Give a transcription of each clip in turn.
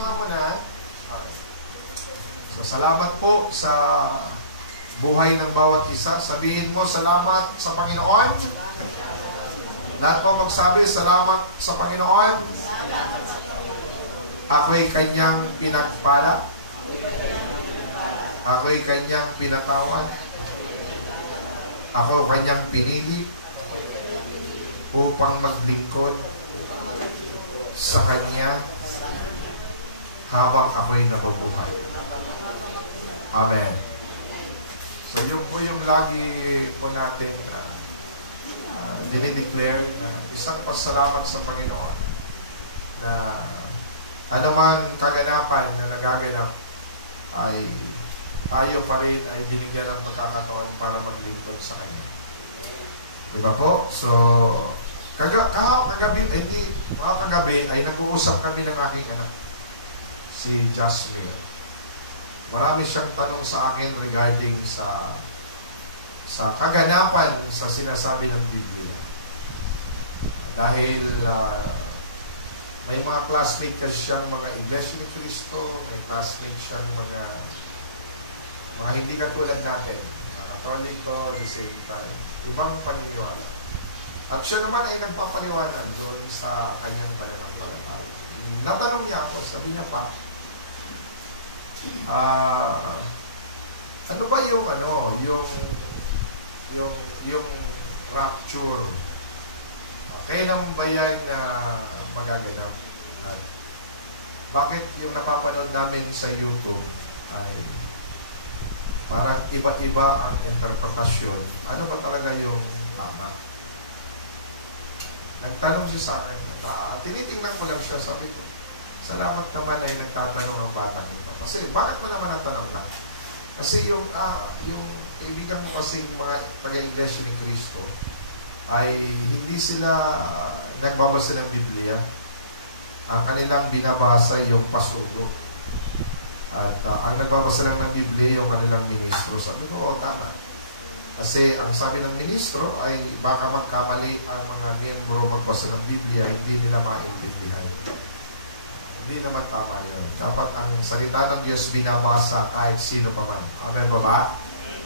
ginawa mo na. Okay. So, salamat po sa buhay ng bawat isa. Sabihin mo, salamat sa Panginoon. Lahat po magsabi, salamat sa Panginoon. Ako'y kanyang pinagpala. Ako'y kanyang pinatawan. Ako kanyang pinili upang maglingkod sa kanya habang ako'y nabubuhay. Amen. So yun po yung lagi po natin dinideclare na isang pasalamat sa Panginoon na anumang kaganapan na nagaganap ay tayo pa rin ay binigyan ng pagkakataon para maglingkod sa Kanya. Diba po? So, kagabi ay nag-uusap kami ng aking anak, si Jasmine. Marami siyang tanong sa akin regarding sa kaganapan sa sinasabi ng Biblia. Dahil may mga classmate kasi siyang mga Iglesia ni Cristo, may classmate siyang mga hindi katulad natin, Katoliko, the same time, ibang paniniwala. At siya naman ay nagpapaliwanag doon sa kanyang pananampalataya. Natanong niya ako, sabi niya pa, ano ba yung rapture? Kailan ba yan magaganap? At bakit yung napapanood namin sa YouTube ay parang iba-iba ang interpretasyon? Ano ba talaga yung tama? Nagtanong siya sa akin. Tinitingnan ko lang siya. Sabi ko, salamat naman ay nagtatanong ang batang ito. Kasi bakit mo naman natanong na? Kasi yung kaibigan mo kasi mga taga-Iglesia ni Cristo ay hindi sila nagbabasa ng Biblia. Ang kanilang binabasa yung pasugo. At ang nagbabasa lang ng Biblia yung kanilang ministro. Sabi ko, tama. Kasi ang sabi ng ministro ay baka magkamali ang mga miyembro magbasa ng Biblia, hindi nila maintindihan. Hindi naman tama yun. Dapat ang salita ng Diyos binabasa kahit sino pa man. Amen ba ba?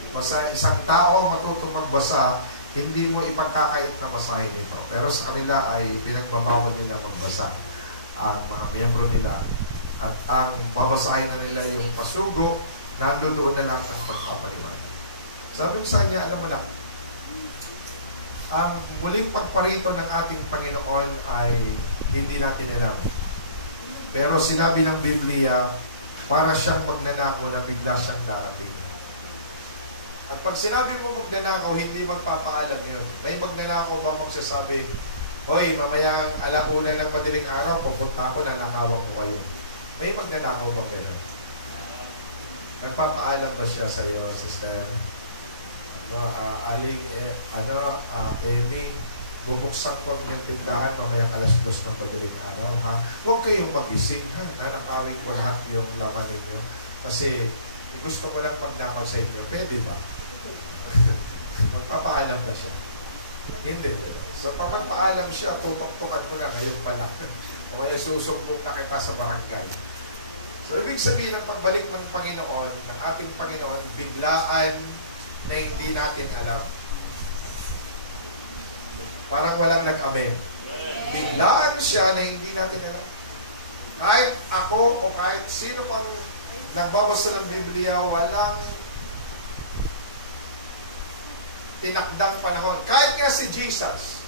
Basta isang tao matutong magbasa, hindi mo ipagkakait na basahin ito. Pero sa kanila ay pinagbabawal nila magbasa ang mga miyembro nila. At ang babasahin na nila yung pasugo, nandun doon na lang ang pagpapaliwanag. Sabi ko sa kanya, alam mo na, ang muling pagparito ng ating Panginoon ay hindi natin alam. Pero sinabi ng Biblia, para siyang magnanakaw na bigla siyang darating. At pag sinabi mo magnanakaw, hindi magpapaalam yun. May magnanakaw ba magsasabi, hoy, mamayang alauna ng madaling araw, pupunta ako, nanakawan ko kayo. May magnanakaw ba kayo? Nagpapaalam ba siya sa iyo, sister? Amy, bubuksan ko ang iyong tindahan mamayang alas 2 ng madaling araw, ha? Huwag kayong mag-isip, ha? Nanakawin ko lahat yung laman ninyo. Kasi gusto ko lang pagnakaw sa inyo. Pwede ba? Magpapaalam na siya. Hindi. So, papagpaalam siya, tutok-tukan mo na ngayon pala. O kaya susumbong na kita sa barangay. So, ibig sabihin ng pagbalik ng Panginoon, ng ating Panginoon, biglaan na hindi natin alam. Parang walang nag-amen. Biglaan siya na hindi natin alam. Kahit ako o kahit sino pang nagbabasa ng Biblia, walang tinakdang panahon. Kahit nga si Jesus,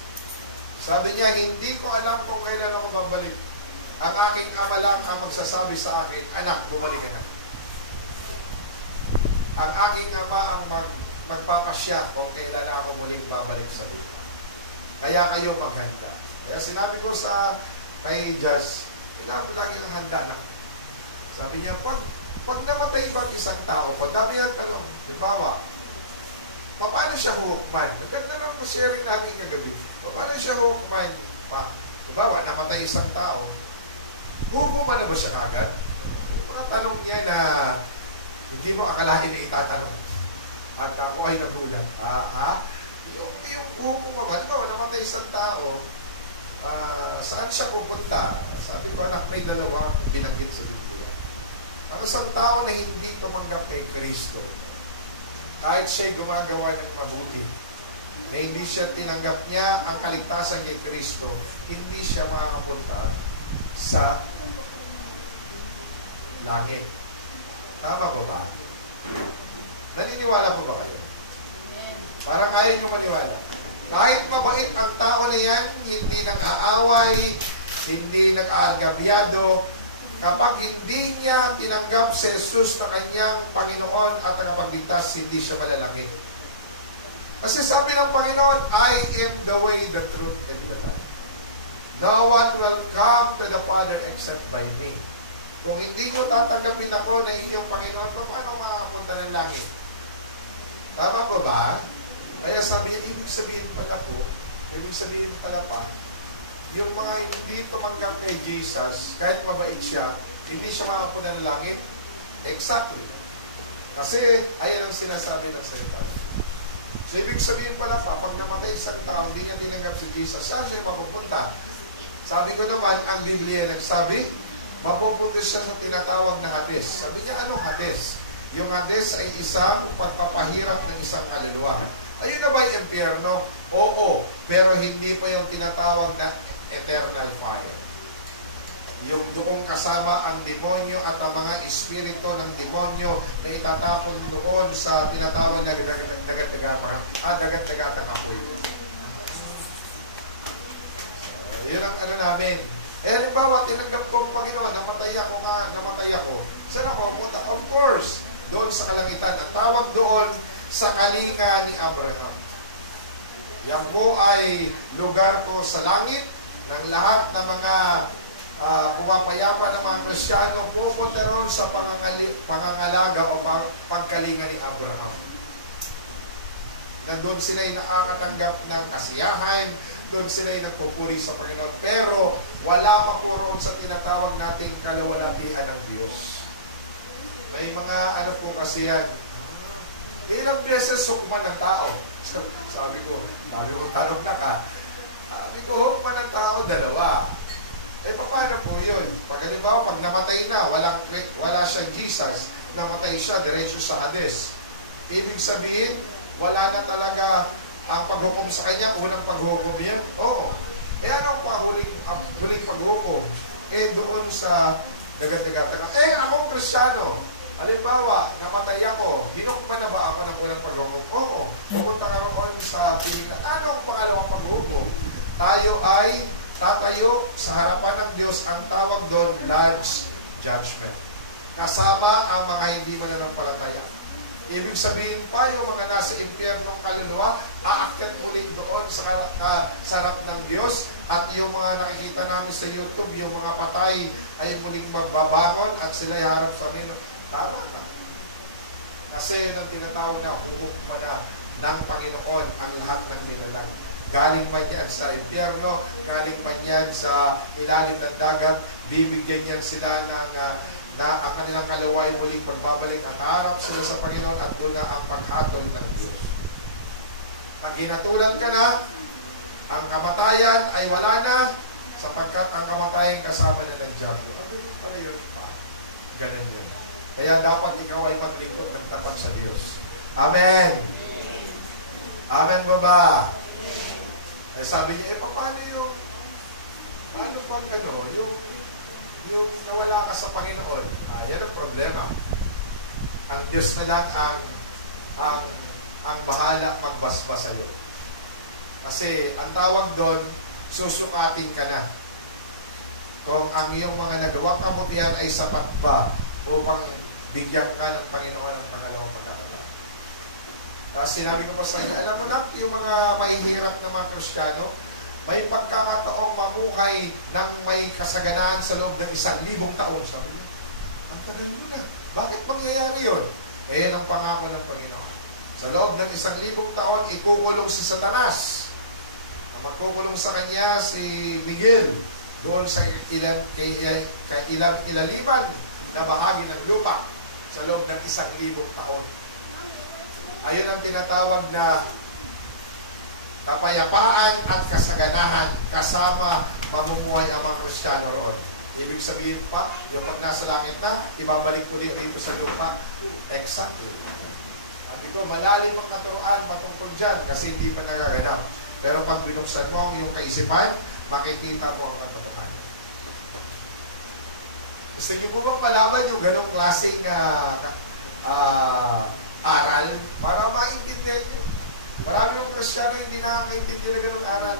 sabi niya, hindi ko alam kung kailan ako babalik. Ang aking ama lang ang magsasabi sa akin, anak, bumalik ka na. Ang aking ama ang magpapasya kung kailan ako muling babalik sa iyo. Kaya kayo maghanda. Kaya sinabi ko sa kay Josh, lagi kang handa na. Sabi niya, pag namatay bang isang tao, pag dami yan, halimbawa, paano siya hukman? Naganda lang mo sharing namin kagabi. Paano siya hukman? Halimbawa, namatay isang tao, hukman na ba siya kagad? Yung mga tanong niya na hindi mo akalain na itatanong. At ako ay nagulat. Yung hukman, halimbawa, namatay isang tao, saan siya pupunta? Sabi ko, anak, may dalawa binanggit sa Biblia. isang tao na hindi tumanggap kay Kristo, kahit siya'y gumagawa ng mabuti, na hindi siya tinanggap niya ang kaligtasan kay Kristo, hindi siya makakapunta sa langit. Tama po ba? Naniniwala po ba kayo? Parang kaya nyo maniwala. Kahit mabait ang tao na yan, hindi nag-aaway, hindi nag-aagabyado, kapag hindi niya tinanggap si Jesus na kanyang Panginoon at tagapagligtas, hindi siya malalangit. Kasi sabi ng Panginoon, I am the way, the truth, and the life. No one will come to the Father except by me. Kung hindi mo tatanggapin ako na iyong Panginoon, paano makakapunta ng langit? Tama po ba? Kaya sabi niya, ibig sabihin pala pa, yung mga hindi tumanggap kay Jesus, kahit mabait siya, hindi siya makapunta ng langit. Exactly. Kasi, ayan ang sinasabi ng salita. So, ibig sabihin pala pa, pag namatay isang tao, hindi niya tinanggap si Jesus, saan siya mapupunta? Sabi ko naman, ang Biblia nagsabi, mapupunta siya sa tinatawag na Hades. Sabi niya, anong Hades? Yung Hades ay isang pagpapahirap ng isang kaluluwa. Ayun na ba yung impyerno? Oo, pero hindi pa yung tinatawag na eternal fire. Yung doon kasama ang demonyo at ang mga espiritu ng demonyo na itatapon doon sa tinatawag na dagat-dagatang apoy. Yun ang ano namin. Eh, halimbawa, tinanggap ko ang Panginoon, namatay ako. Saan ako pumunta? Of course, doon sa kalangitan. Ang tawag doon sa kalinga ni Abraham. Yan po ay lugar ko sa langit ng lahat ng mga pumapayapa ng mga Kristiyano, pupunta ron sa pangangalaga o pagkalinga ni Abraham. Nandun sila'y nakakatanggap ng kasiyahan, doon sila'y nagpupuri sa Panginoon. Pero wala pa po roon sa tinatawag nating kaluwalhatian ng Diyos. May mga ano po kasi yan, ilang beses sukman ng tao. Sabi ko, bago ko tanong na ka, sabi ko, hukman ng tao, dalawa. Eh, paano po yun? Pag halimbawa, pag namatay na, wala siyang Jesus, namatay siya, diretso sa Hades. Ibig sabihin, wala na talaga ang paghukom sa kanya, unang paghukom yan? Oo. Eh, anong huling paghukom? Eh, doon sa dagat-dagat. Eh, akong Kristiyano. Halimbawa, namatay ako, hinukman na ba ako ng unang paghukom? Oo. Pumunta ka roon sa pilihan. Anong pangalawang paghukom? Tayo ay tatayo sa harapan ng Diyos, ang tawag doon, Lord's Judgment. Kasama ang mga hindi mananampalataya. Ibig sabihin pa, yung mga nasa impyernong kaluluwa, aakyat muli doon sa sarap ng Diyos, at yung mga nakikita namin sa YouTube, yung mga patay ay muling magbabangon at sila ay harap sa amin. Tama na. Kasi yun ang tinatawag na hukukma na ng Panginoon ang lahat ng nilalang. Galing man yan sa impyerno, galing man yan sa ilalim ng dagat, bibigyan yan sila ng na ang kanilang kaluway muling magbabalik at harap sila sa Panginoon at doon na ang paghatol ng Diyos. Pag hinatulan ka na, ang kamatayan ay wala na sapagkat ang kamatayan kasama na ng Diablo. Ano yun pa? Ganun yun. Kaya dapat ikaw ay maglingkod ng tapat sa Diyos. Amen! Amen ba ba? Eh, sabi niya, paano yung pag yung nawala ka sa Panginoon? Yan ang problema. Ang Diyos na lang ang bahala magbasbas sa'yo. Kasi ang tawag doon, susukatin ka na. Kung ang iyong mga nagawang kabutihan ay sapat ba upang bigyan ka ng Panginoon ng pangalawang pagkakataon. Sinabi ko pa sa inyo, alam mo na, yung mga mahihirap na mga Kristiyano, may pagkakataong mamuhay ng may kasaganaan sa loob ng 1,000 taon. Sabi niya, ang tagal mo na. Bakit mangyayari yun? Eh, ang pangako ng Panginoon. Sa loob ng 1,000 taon, ikukulong si Satanas. Ang magkukulong sa kanya si Miguel doon sa ilaliman na bahagi ng lupa sa loob ng 1,000 taon. Ayun ang tinatawag na kapayapaan at kasaganahan kasama mamumuhay ang mga Kristiyano roon. Ibig sabihin pa, yung pag nasa langit na, ibabalik ko dito sa lupa. Exactly. Sabi ko, malalim ang katuroan patungkol dyan kasi hindi pa nagaganap. Pero pag binuksan mo yung kaisipan, makikita mo ang katotohanan. Gusto niyo po bang malaman yung ganong klaseng aral para maintindihan niyo? Marami yung Kristiyano hindi nakakaintindi na ganong aral.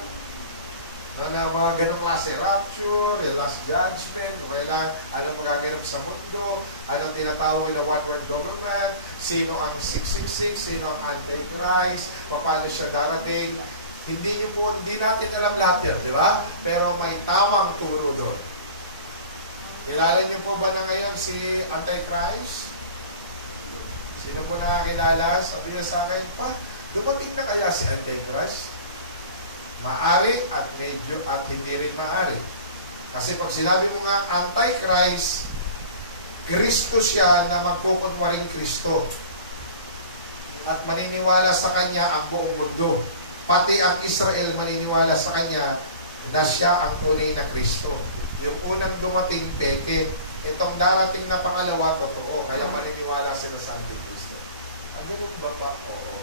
Na mga ganong klase, rapture, yung last judgment, kailangan, anong magaganap sa mundo, anong tinatawag na one-world government, sino ang 666, sino ang Antichrist, paano siya darating. Hindi natin alam lahat yan, di ba? Pero may tamang turo doon. Kilala niyo po ba na ngayon si Antichrist? Sino po nakakilala? Sabi niya sa akin, dumating na kaya si Antichrist? Maari at medyo at hindi rin maari. Kasi pag sinabi mo nga Antichrist, Kristo siya na magkukunwaring Kristo. At maniniwala sa Kanya ang buong mundo. Pati ang Israel maniniwala sa Kanya na siya ang tunay na Kristo. Yung unang dumating, peke. Itong darating na pangalawa, totoo. Kaya maniniwala sila sa Antikristo. Ano ba pa? Oo.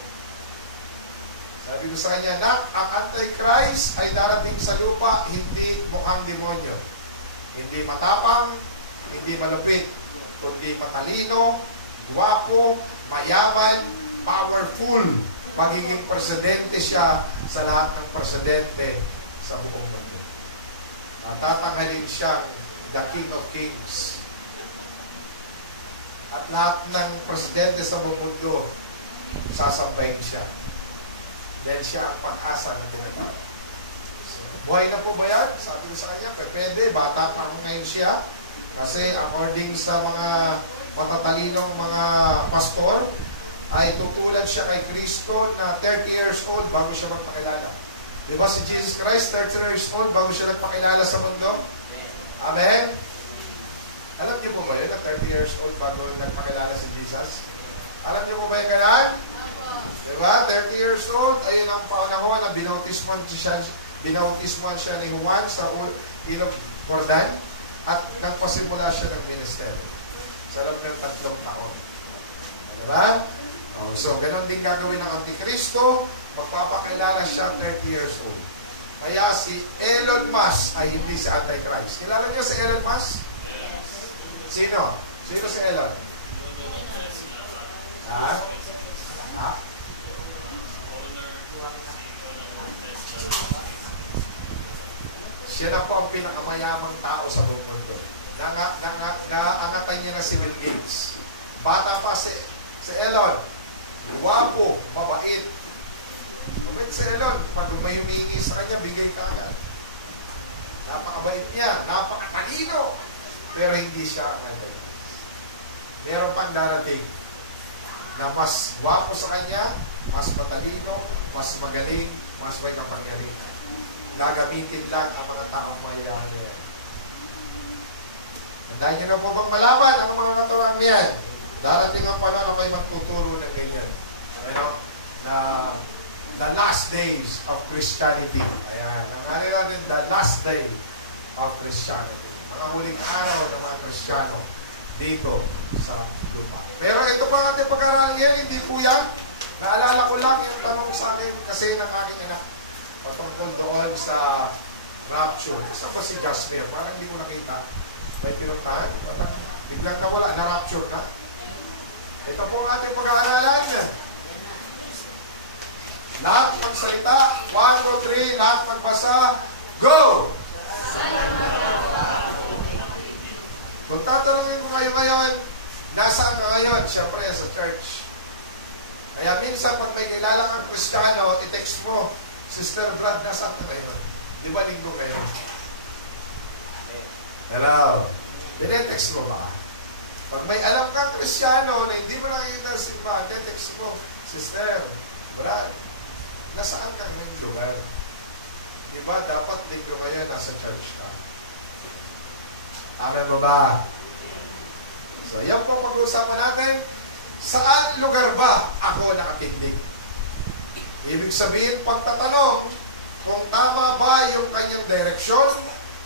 Sabi ko sa kanya, ang Antichrist ay darating sa lupa, hindi mukhang demonyo. Hindi matapang, hindi malupit, kundi matalino, guwapo, mayaman, powerful. Magiging presidente siya sa lahat ng presidente sa buong mundo. Tatanghalin siyang the King of Kings. At lahat ng presidente sa buong mundo, sasambahin siya. Dahil siya ang pag-asa na tinatawag. So, buhay na po ba yan? Sabi ko sa kanya, pwede, bata pa ngayon siya. Kasi according sa mga matatalinong mga pastor, ay tutulad siya kay Kristo na 30 years old bago siya magpakilala. Di ba si Jesus Christ, 30 years old bago siya nagpakilala sa mundo? Amen? Alam niyo po ba yun, na 30 years old bago nagpakilala si Jesus? Alam niyo po ba yung ganaan? Diba? 30 years old, ayun ang panahon na binautisman siya ni Juan sa Ilog Jordan at nagpasimula siya ng ministeryo sa loob ng 3 taon. Diba? So, ganun din gagawin ng Antikristo, magpapakilala siya 30 years old. Kaya si Elon Musk ay hindi si Antichrist. Kilala niyo si Elon Musk? Sino? Sino si Elon? Ha? Ha? Siya na po ang pinakamayamang tao sa buong mundo. Naangatan niya na si Bill Gates. Bata pa si Elon. Guwapo, mabait. Mabait si Elon. Pag may humingi sa kanya, bigay ka agad. Napakabait niya. Napakatalino. Pero hindi siya ang Antichrist. Meron pang darating na mas guwapo sa kanya, mas matalino, mas magaling, mas may kapangyarihan. Gagamitin lang ang mga taong mayayaman yan. Mandahin niyo na po bang malaman ang mga katuwang yan? Darating ang panahon ako'y magtuturo ng ganyan. Ano? Na the last days of Christianity. Ayan. Ang natin, the last day of Christianity. Mga huling araw ng mga Kristiyano dito sa lupa. Pero ito pa ang ating pag-aaralan ngayon, hindi po yan. Naalala ko lang yung tanong sa akin kasi ng aking anak. Patungkol doon sa rapture. Isa pa si Jasmine. Parang hindi ko nakita. May pinuntahan. Parang biglang nawala. Na-rapture na. Ito po ang ating pag-aaralan. Lahat magsalita. 1, 2, 3. Lahat magbasa. Go! Kung tatanungin ko kayo ngayon, nasaan ka ngayon? Siyempre, sa church. Kaya minsan, pag may kilala kang Kristiyano, i-text mo, Sister Brad, nasaan ka ngayon? Di ba linggo ngayon? Hello? Dinetext mo ba? Pag may alam kang Kristiyano na hindi mo nakikita sa simbahan, dinetext mo, Sister Brad, nasaan ka ngayong lugar? Di ba, dapat linggo ngayon nasa church ka? Amen mo ba? So, yan po pag-uusapan natin. Saan lugar ba ako nakatindig? Ibig sabihin, pagtatanong, kung tama ba yung kanyang direksyon,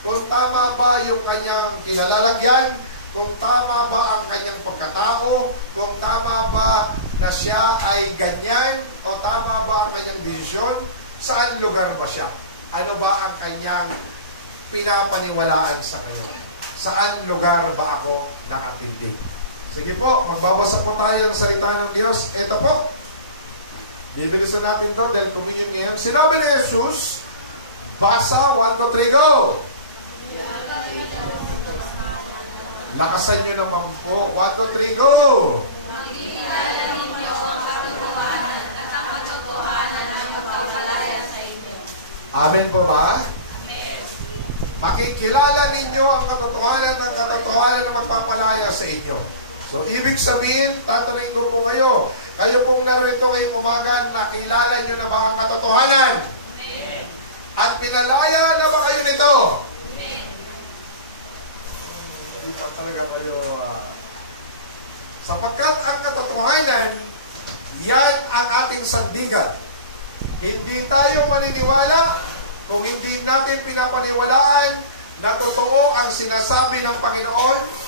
kung tama ba yung kanyang kinalalagyan, kung tama ba ang kanyang pagkatao, kung tama ba na siya ay ganyan, o tama ba ang kanyang desisyon, saan lugar ba siya? Ano ba ang kanyang pinapaniwalaan sa ngayon? Saan lugar ba ako nakatindig? Sige po, magbabasa po tayo ng salita ng Diyos. Ito po, bibilisan natin to dahil communion ngayon. Sinabi ni Jesus, basa, 1, 2, 3, go! Lakasan nyo naman po. 1, 2, 3, go! Makikilala ninyo ang katotohanan at ang katotohanan ang magpapalaya sa inyo. Amen po ba? Amen. Makikilala ninyo ang katotohanan ng katotohanan na magpapalaya sa inyo. So, ibig sabihin, tatanungin ko po kayo, kayo pong narito ngayong umaga, nakilala nyo na ba ang katotohanan? Amen. At pinalaya na ba kayo nito? Amen. Hindi pa talaga kayo... Sapagkat ang katotohanan, yan ang ating sandigan. Hindi tayo maniniwala kung hindi natin pinapaniwalaan na totoo ang sinasabi ng Panginoon.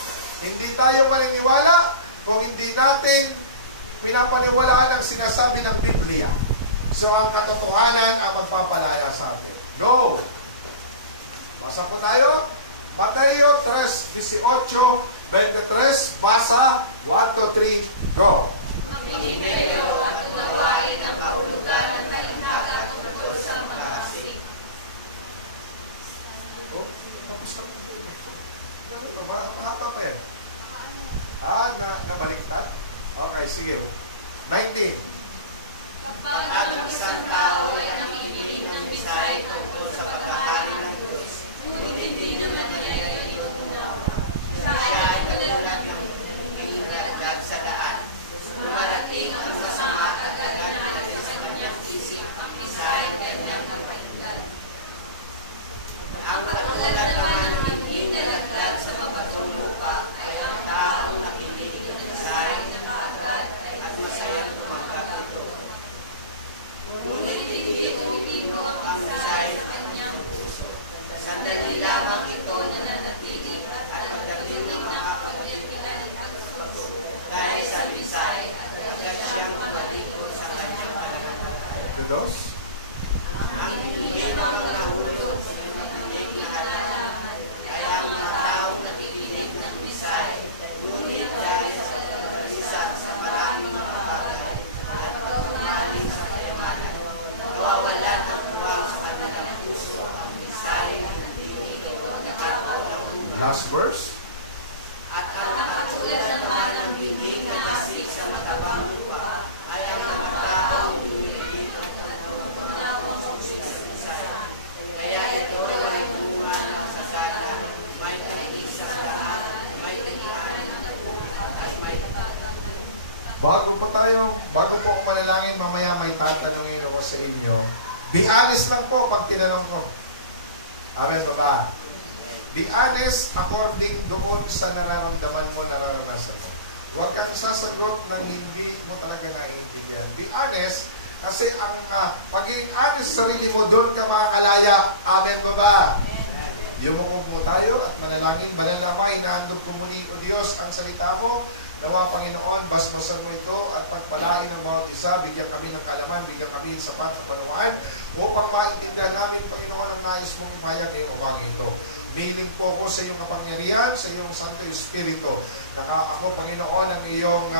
Hindi tayo maniniwala kung hindi natin pinapaniwalaan ang sinasabi ng Biblia. So, ang katotohanan ang magpapalaya sa atin. Go! Basa po tayo. Mateo 3:18, 23, basa, 1, 2, 3, go! Magiging kayo at gawain ang kahulugan ng talinhaga tungkol sa mga asik. Oh, tapos na po. Ano ba? Mahaba pa yan. Nabaliktad? Okay, sige. 19. Kapag ang isang tao ay nakikinig ng mensahe tungkol sa pagkakari ng Diyos, ngunit hindi naman nila ito tunawa. Siya ay katulad ng nilaglag sa daan. Lumarating ang masama at agad nilagay sa kanyang isip ang mensahe kanyang napakinggan. Ang katulad naman ng hindi nilaglag sa mabatong lupa ay ang taong nakikinig ng mensahe na agad at masayang tumanggap ito. Ngunit hindi tumibo ang mensahe sa kanyang puso. Sandali lamang ito nananatili at pagdating ng makapagpilihan at pagbago dahil sa mensahe at agad siyang maliko sa kanyang pananampalataya. Dos. Ang hindi namang nahulog sa nakikinig na halaman ay ang mga taong nakikinig ng mensahe, ngunit dahil sa pagkalisap sa maraming mga bagay at pagmamaling sa kayamanan, nawawalan ang buwang sa kanilang puso ang mensahe na nandinig ito nagkakaroon ng unang. Last verse. At ang katulad naman ng bibig na nasik sa matabang lupa ay ang mga taong dumilig ang pagkakawang susik sa mensahe. Kaya ito ay bunga ng sagana, may tanig sa daan, may tagian at may Bago po ako manalangin, mamaya may tatanungin ako sa inyo. Be honest lang po pag tinanong ko. Amen ba ba? Be honest according doon sa nararamdaman mo, nararanasan mo. Huwag kang sasagot ng hindi mo talaga naiintindihan. Be honest, kasi ang pagiging honest sa sarili mo, doon ka makakalaya. Amen ba ba? Yumukob mo tayo at manalangin. Banal na mga inahandog ko muli, O Diyos, ang salita mo. Nawa, Panginoon, basbasan mo ito at pagpalain ng bawat isa. Bigyan kami ng kalaman, bigyan kami ng sapat na panungaan upang maintindihan namin, Panginoon, ang nais mong ipahayag ngayong umaga ito. Miling po ko sa iyong kapangyarihan, sa iyong Santo Espiritu. Ako, Panginoon, ang iyong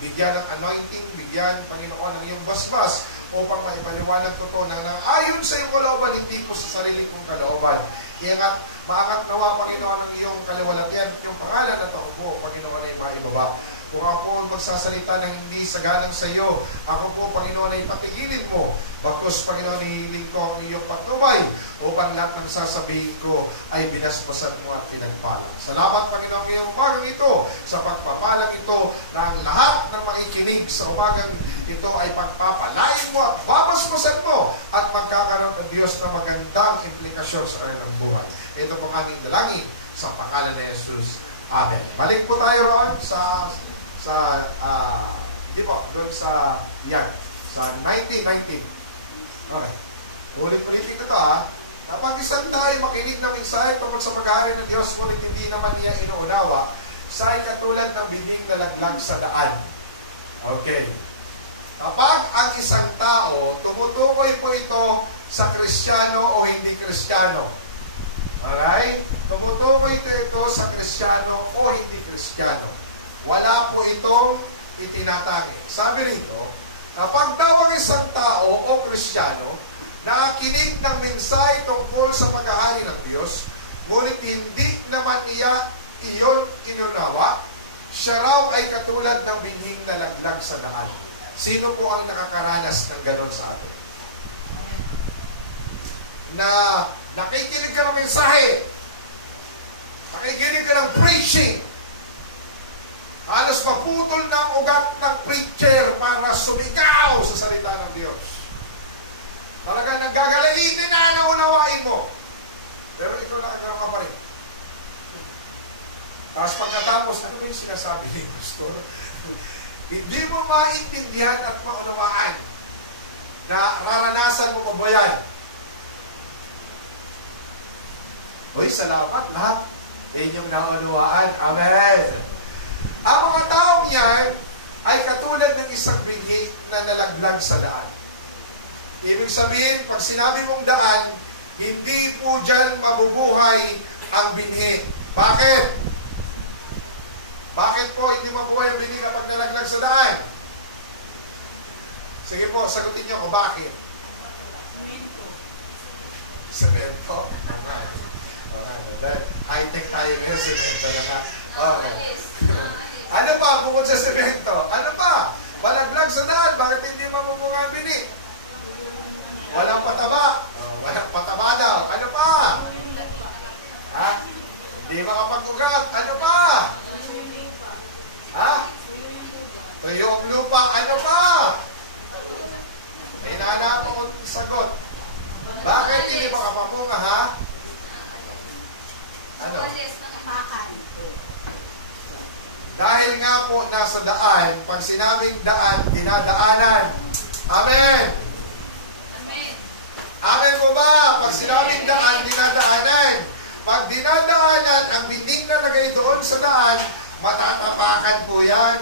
bigyan ng anointing, bigyan, Panginoon, ng iyong basbas upang maipaliwanag ko ito na ayon sa iyong kalooban, hindi ko sa sarili kong kalooban. Iangat, maangat nawa, Panginoon, ang iyong kaliwalatian at iyong pangalan at ako po, Panginoon, ay maibaba. Kung ako magsasalita ng hindi sagalang sa iyo, ako po, Panginoon, ay patigilin mo. Bagkus, Panginoon, hihiling ko ang iyong patnubay upang lahat ng sasabihin ko ay binasbasan mo at pinagpala. Salamat, Panginoon, ngayong umagang ito sa pagpapalang ito na ang lahat ng makikinig sa umagang ito ay pagpapalain mo at babasbasan mo at magkakaroon ng Diyos na magandang implikasyon sa kanilang buhay. Ito po ang aming dalangin sa pangalan ni Jesus. Amen. Balik po tayo roon doon sa yan, sa 1919. Okay. Ulit-ulitin ko ito Kapag isang tayo makinig ng mensahe tungkol sa pag-aari ng Diyos, ngunit hindi naman niya inuunawa, siya ay katulad ng bibing na laglag sa daan. Okay. Kapag ang isang tao, tumutukoy po ito sa Kristiyano o hindi Kristiyano. Alright? Tumutukoy ito sa Kristiyano o hindi Kristiyano. Wala po itong itinatangi. Sabi rito, kapag daw ang isang tao o Kristiyano nakikinig ng mensahe tungkol sa paghahari ng Diyos, ngunit hindi naman iyon inunawa, siya raw ay katulad ng binhing na laglag sa daan. Sino po ang nakakaranas ng ganon sa atin? Na nakikinig ka ng mensahe, nakikinig ka ng preaching, halos maputol ng ugat ng preacher para sumigaw sa salita ng Diyos. Talaga naggagalaitin na naunawain mo. Pero ikaw nakakaraw ka pa rin. Tapos pagkatapos, ano yung sinasabi ni Gusto? Hindi mo maintindihan at maunawaan na raranasan mo pa ba yan? Uy, salamat lahat. Inyong naunawaan. Amen. Ang mga taong yan ay katulad ng isang binhi na nalaglag sa daan. Ibig sabihin, pag sinabi mong daan, hindi po dyan mabubuhay ang binhi. Bakit? Bakit po hindi mabubuhay ang binhi kapag nalaglag sa daan? Sige po, sagutin niyo ako, bakit? Semento. High-tech tayo ngayon, semento na nga. Okay. Ano pa, bukod sa semento? Ano pa? Malaglag sa daan, bakit hindi mabubuhay ang binhi? Walang pataba. Walang pataba daw. Ano pa? Ha? Hindi makapag-ugat. Ano pa? Ha? Tuyo ang lupa. Ano pa? May nana po akong sagot. Bakit hindi makapamunga, ha? Ano? Dahil nga po nasa daan, pag sinabing daan, dinadaanan. Amen! Amen po ba? Pag sinabing daan, dinadaanan. Pag dinadaanan, ang binding na lagay doon sa daan, matatapakan po yan.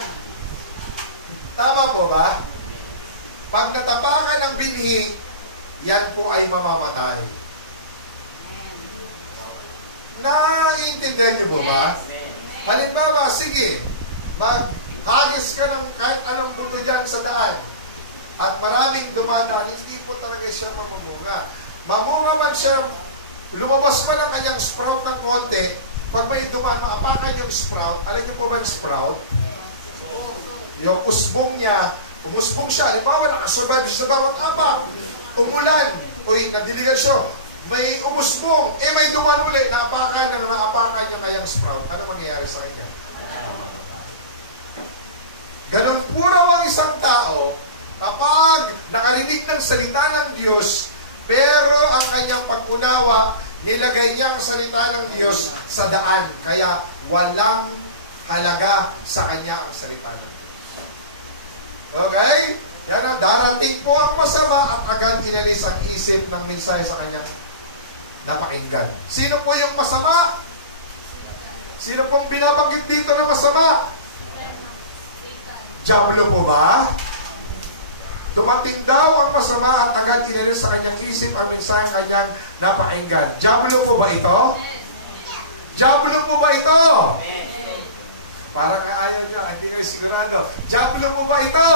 Tama po ba? Pag natapakan ang binhi, yan po ay mamamatay. Naiintindihan niyo po ba? Halimbawa, sige, maghagis ka ng kahit anong buto dyan sa daan at maraming dumadaan, hindi po talaga siya mamumunga. Mamunga man siya, lumabas pa ng kanyang sprout ng konti, pag may dumaan, maapakan yung sprout. Alam niyo po ba yung sprout? Yung usbong niya, umusbong siya. Halimbawa, nakasurvive siya sa bawat apak. Umulan, uy, nadiligan siya. May umusbong, may dumaan ulit, naapakan na maapakan yung kanyang sprout. Ano mangyayari sa kanya? Ganon po raw ang isang tao, kapag nakarinig ng salita ng Diyos, pero ang kanyang pag-unawa, nilagay niya ang salita ng Diyos sa daan. Kaya walang halaga sa kanya ang salita ng Diyos. Okay? Yan na, darating po ang masama at agad inalis ang isip ng mensahe sa kanyang napakinggan. Sino po yung masama? Sino pong binabanggit dito na masama? Diablo po ba? Dumating daw ang masama at agad inalis sa kanyang isip ang mensahe kanyang napakinggan. Diablo po ba ito? Diablo po ba ito? Parang ayaw niya, hindi kayo sigurado. Diablo po ba ito?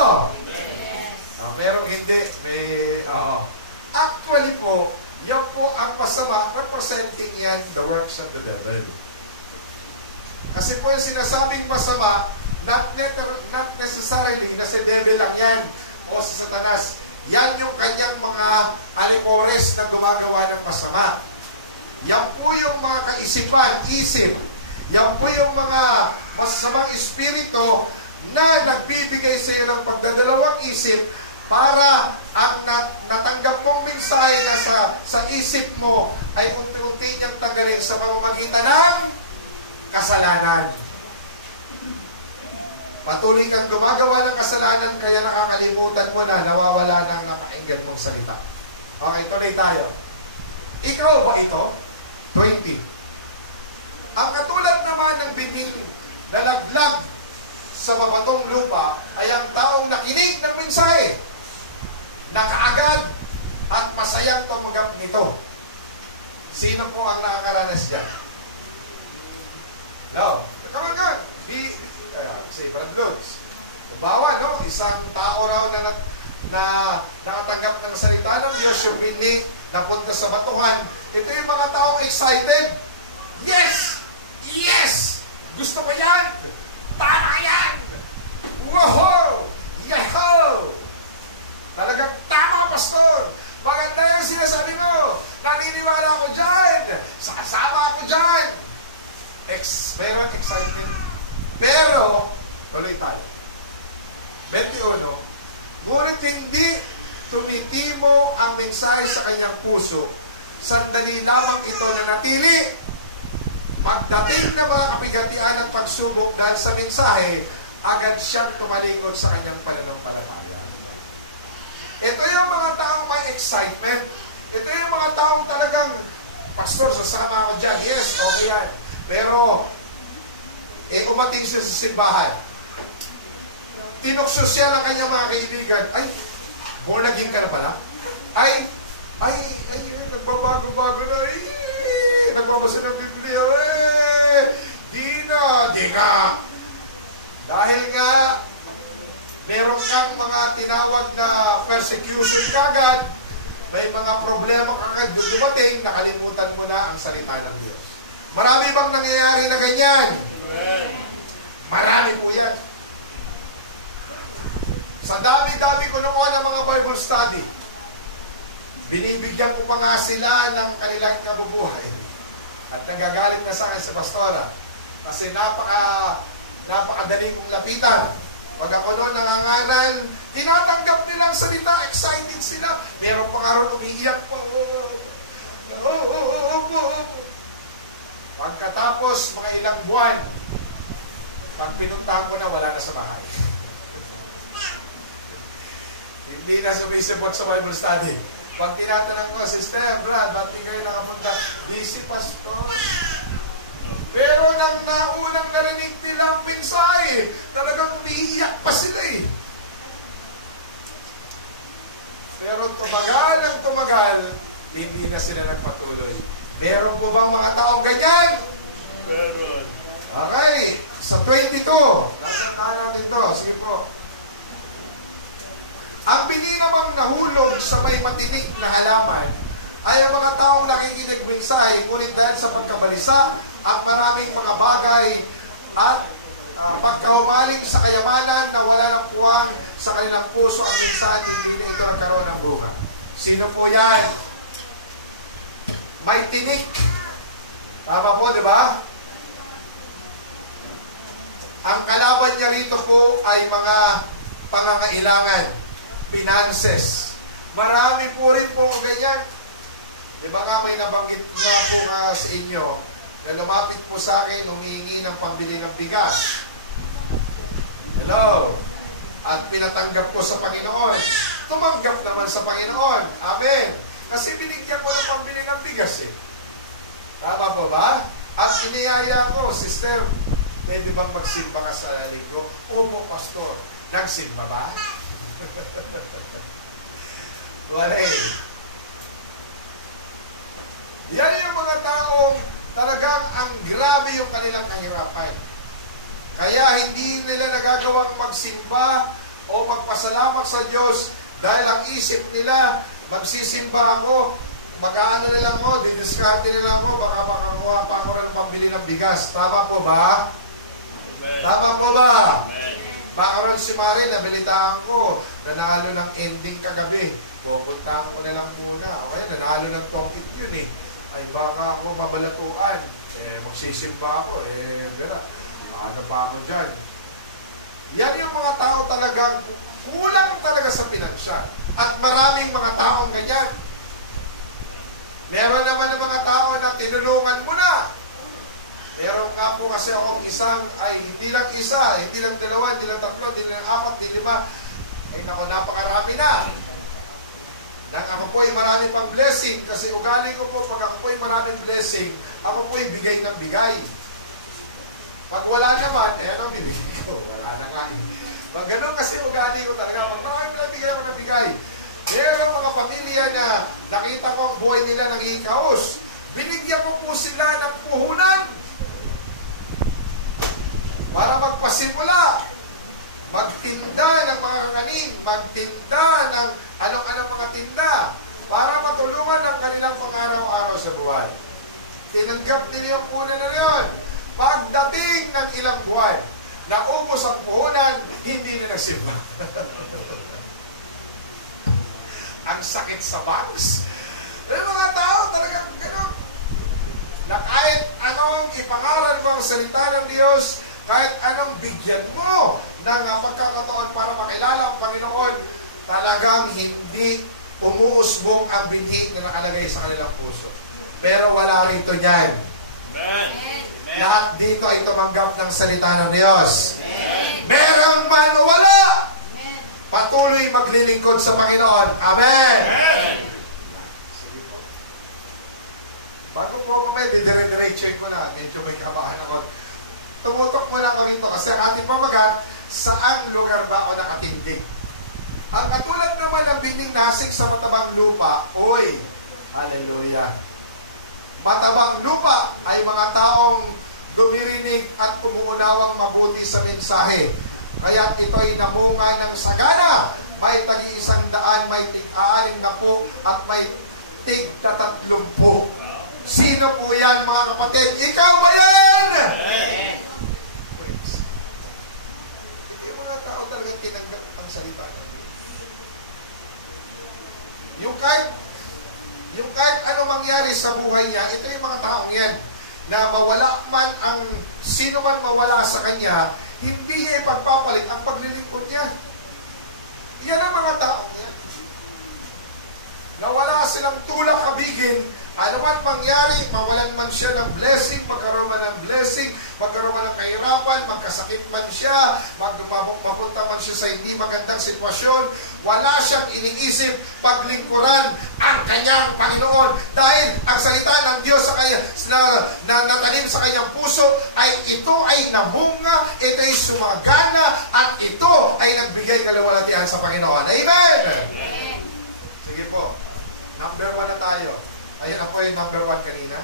Pero hindi. Actually po, yan po ang masama, representing yan the works of the devil. Kasi po yung sinasabing masama, not necessarily na si devil lang yan o si Satanas. Yan yung kanyang mga alikores na gumagawa ng masama. Yan po yung mga kaisipan, isip. Yan po yung mga masasamang espiritu na nagbibigay sa iyo ng pagdadalawang isip para ang natanggap mong mensahe na sa isip mo ay unti-unti niyang tanggalin sa pamamagitan ng kasalanan. Patuloy kang gumagawa ng kasalanan kaya nakakalimutan mo na nawawala ng napakinggan mong salita. Okay, tuloy tayo. Ikaw ba ito? 20. Ang katulad naman ng bibing na laglag sa mabatong lupa ay ang taong nakinig ng mensahe, nakaagad at masayang tumanggap nito. Sino po ang nakakaranas dyan? No. Come on. Say, Brad Lods. Bawa, no? Isang tao raw na nakatanggap ng salita ng Diyos, yung pini, napunta sa batuhan. Ito yung mga taong excited. Yes! Yes! Gusto mo yan? Tama yan! Wow! Yahoo! Talagang tama, Pastor! Maganda yung sinasabi mo! Naniniwala ako dyan! Sasama ako dyan! Meron excitement. Pero, tuloy tayo. 21, ngunit hindi tumitimo ang mensahe sa kanyang puso. Sandali lamang ito na natili. Pagdating na mga kapigatian ng pagsubok dahil sa mensahe, agad siyang tumalikod sa kanyang pananampalataya. Ito yung mga taong may excitement. Ito yung mga taong talagang, Pastor, sasama ako dyan. Yes, okay yan. Pero, umating siya sa simbahan. Tinukso siya ng kanyang mga kaibigan. Ay, born again ka na pala? Ay, nagbabago-bago na. Nagbabasa ng Biblia. Di nga. Dahil nga, meron kang mga tinawag na persecution kagad, may mga problema kagad dumating, nakalimutan mo na ang salita ng Diyos. Marami bang nangyayari na ganyan? Marami po yan. Sa dami-dami ko noon ng mga Bible study, binibigyan ko pa nga sila ng kanilang kabubuhay. At nagagalit na sa akin sa pastora. Kasi napakadali kong lapitan. Pag ako noon nangangaral, tinatanggap nilang salita, excited sila. Meron pa nga rin umiiyak po. Pagkatapos, mga ilang buwan, pag pinuntahan ko na, wala na sa bahay. Hindi na sumisipot sa Bible study. Pag tinatanong ko, Sister, Brad, ba't di kayo nakapunta? Busy, Pastor. Pero nang naunang narinig nilang mensahe, talagang umiiyak pa sila eh. Pero tumagal, hindi na sila nagpatuloy. Meron po bang mga taong ganyan? Meron. Okay, sa 22, natataan natin ito. Sige po. Ang bini namang nahulog sa may matinik na halaman ay ang mga taong nakikinig mensahe, ngunit dahil sa pagkabalisa at maraming mga bagay at pagkahumaling sa kayamanan na wala ng puwang sa kanilang puso ang mensahe, hindi na ito nagkaroon ng bunga. Sino po yan? May tinik. Tama po, di ba? Ang kalaban niya rito po ay mga pangangailangan, finances. Marami po rin po ganyan. Di ba nga may nabanggit na po nga sa inyo na lumapit po sa akin, humihingi ng pambili ng bigas. Hello? At pinatanggap ko sa Panginoon. Tumanggap naman sa Panginoon. Amen. Kasi binigyan ko ng pambili ng bigas eh. Tama po ba? At iniyaya ko, Sister, pwede bang magsimba ka sa linggo? Opo, Pastor. Nagsimba ba? Wala eh. Yan yung mga taong talagang ang grabe yung kanilang kahirapan. Kaya hindi nila nagagawang magsimba o magpasalamat sa Diyos dahil ang isip nila, magsisimba ako, mag-aano na lang ako, didiskarte na lang ako, baka makakuha pa ako ng pambili ng bigas. Tama po ba? Amen. Tama po ba? Amen. Baka rin si Mari, nabilitaan ko, nanalo ng ending kagabi. Pupuntahan ko na lang muna. Okay, nanalo ng tongkit yun eh. Ay baka ako mabalatuan. Magsisimba ako. Ano pa ako dyan? Yan yung mga tao talagang kulang talaga sa pinansya. At maraming mga taong ganyan. Meron naman ng mga tao na tinulungan mo na. Meron nga po kasi akong isang, ay hindi lang isa, hindi lang dalawa, hindi lang tatlo, hindi lang apat, hindi lima. Ay naku, napakarami na. Nang ako po ay maraming pang blessing, kasi ugali ko po, pag ako po ay maraming blessing, ako po ay bigay ng bigay. Pag wala naman, ano, bibigay ko. Wala na nga. Pag ganun kasi ugali ko talaga, pag maraming bigay ako ng bigay. Merong mga pamilya na nakita ko ang buhay nila ng ikaos. Binigyan ko po sila ng puhunan para magpasimula. Magtinda ng mga kakanin, magtinda ng anong-anong mga tinda para matulungan ang kanilang pang-araw-araw sa buhay. Tinanggap nila yung puhunan na yun. Pagdating ng ilang buwan, naubos ang puhunan, hindi na nagsimba. Ang sakit sa bangs. May mga tao talagang gano'n. Na kahit anong ipangalan mo ang salita ng Diyos, kahit anong bigyan mo ng pagkakataon para makilala ang Panginoon, talagang hindi umuusbong ang binhi na nakalagay sa kanilang puso. Pero wala rito niyan. Amen. Lahat dito ay tumanggap ng salita ng Diyos. Merong man o wala, patuloy maglilingkod sa Panginoon. Amen. Sige po. Bago po ako dire-check ko na, medyo may kabahan ako. Tumutok mo lang ko rito kasi ang ating pamagat, saan lugar ba ako nakatindig? Ang katulad naman ng binding nasik sa matabang lupa, oy, hallelujah. Matabang lupa ay mga taong dumirinig at umuunawang mabuti sa mensahe. Kaya ito'y namunga ng sagana. May tag-100, may tig-60 at may tig-30. Sino po yan, mga kapatid? Ikaw ba yan? Yung mga tao talagang tinanggap ang salita ng Diyos. Yung kahit ano mangyari sa buhay niya, ito yung mga taong yan, na mawala man ang sino man mawala sa kanya, hindi niya ipagpapalit ang paglilingkod niya. Yan ang mga taong yan. Nawala silang tulak kabigin, ano man mangyari, mawalan man siya ng blessing, magkaroon man ng blessing, magkaroon man ng kahirapan, magkasakit man siya, mapunta man siya sa hindi magandang sitwasyon, wala siyang iniisip paglingkuran ang kanyang Panginoon dahil ang salita ng Diyos sa kanya, na natanim sa kanyang puso ay ito ay namunga, ito ay sumagana at ito ay nagbigay kaluwalhatian sa Panginoon. Amen! Sige po, number 1 na tayo. Ayun ako yung number 1 kanina.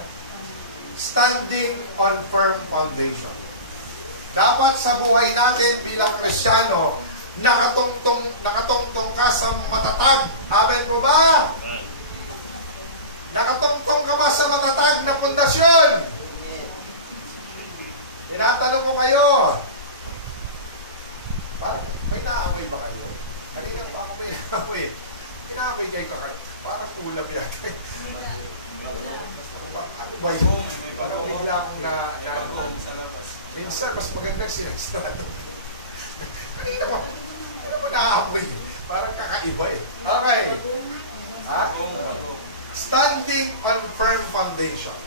Standing on firm foundation. Dapat sa buhay natin bilang Kristiyano, nakatungtong ka sa matatag. Amen po ba? Nakatungtong ka ba sa matatag na pundasyon? Tinatanong ko kayo. Parang may naamoy ba kayo? Kanina pa ako may naamoy. Inaamoy kayo ka kayo. Parang ulam yan. Ano ba yun? Parang muna akong sa labas. Minsan, mas maganda siya sa labas. Kanina pa naamoy. Parang kakaiba eh. Okay. Ha? Standing on firm foundation.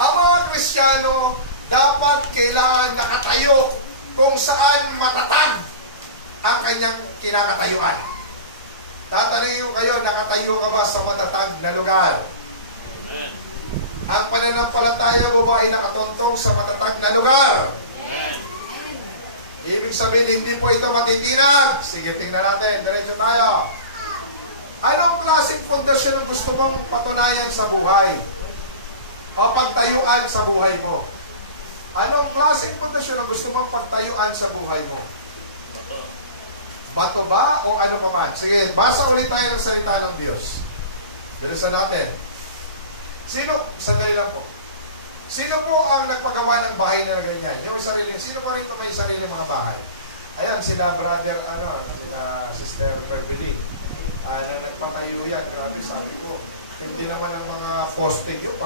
Ang mga Kristiyano, dapat kailangan nakatayo kung saan matatag ang kanyang kinakatayuan. Tatanungin kayo, nakatayo ka ba sa matatag na lugar? Ang pananampalataya mo ba ay nakatuntong sa matatag na lugar? Ibig sabihin, hindi po ito matitinag. Sige, tingnan natin. Diretso tayo. Anong klaseng pundasyon ang gusto mong patunayan sa buhay? O pagtayuan sa buhay mo? Anong klaseng pundasyon ang gusto mong pagtayuan sa buhay mo? Bato ba o ano pa man? Sige, basa ulit tayo ng salita ng Diyos. Bilisan natin. Sandali lang po. Sino po ang nagpagawa ng bahay na ganyan? Yung sarili, sino po rito may sarili mga bahay? Ayan, sila brother, sila sister Beverly. Na nagpatayo yan. Grabe, sabi ko, hindi naman ang mga poste yun,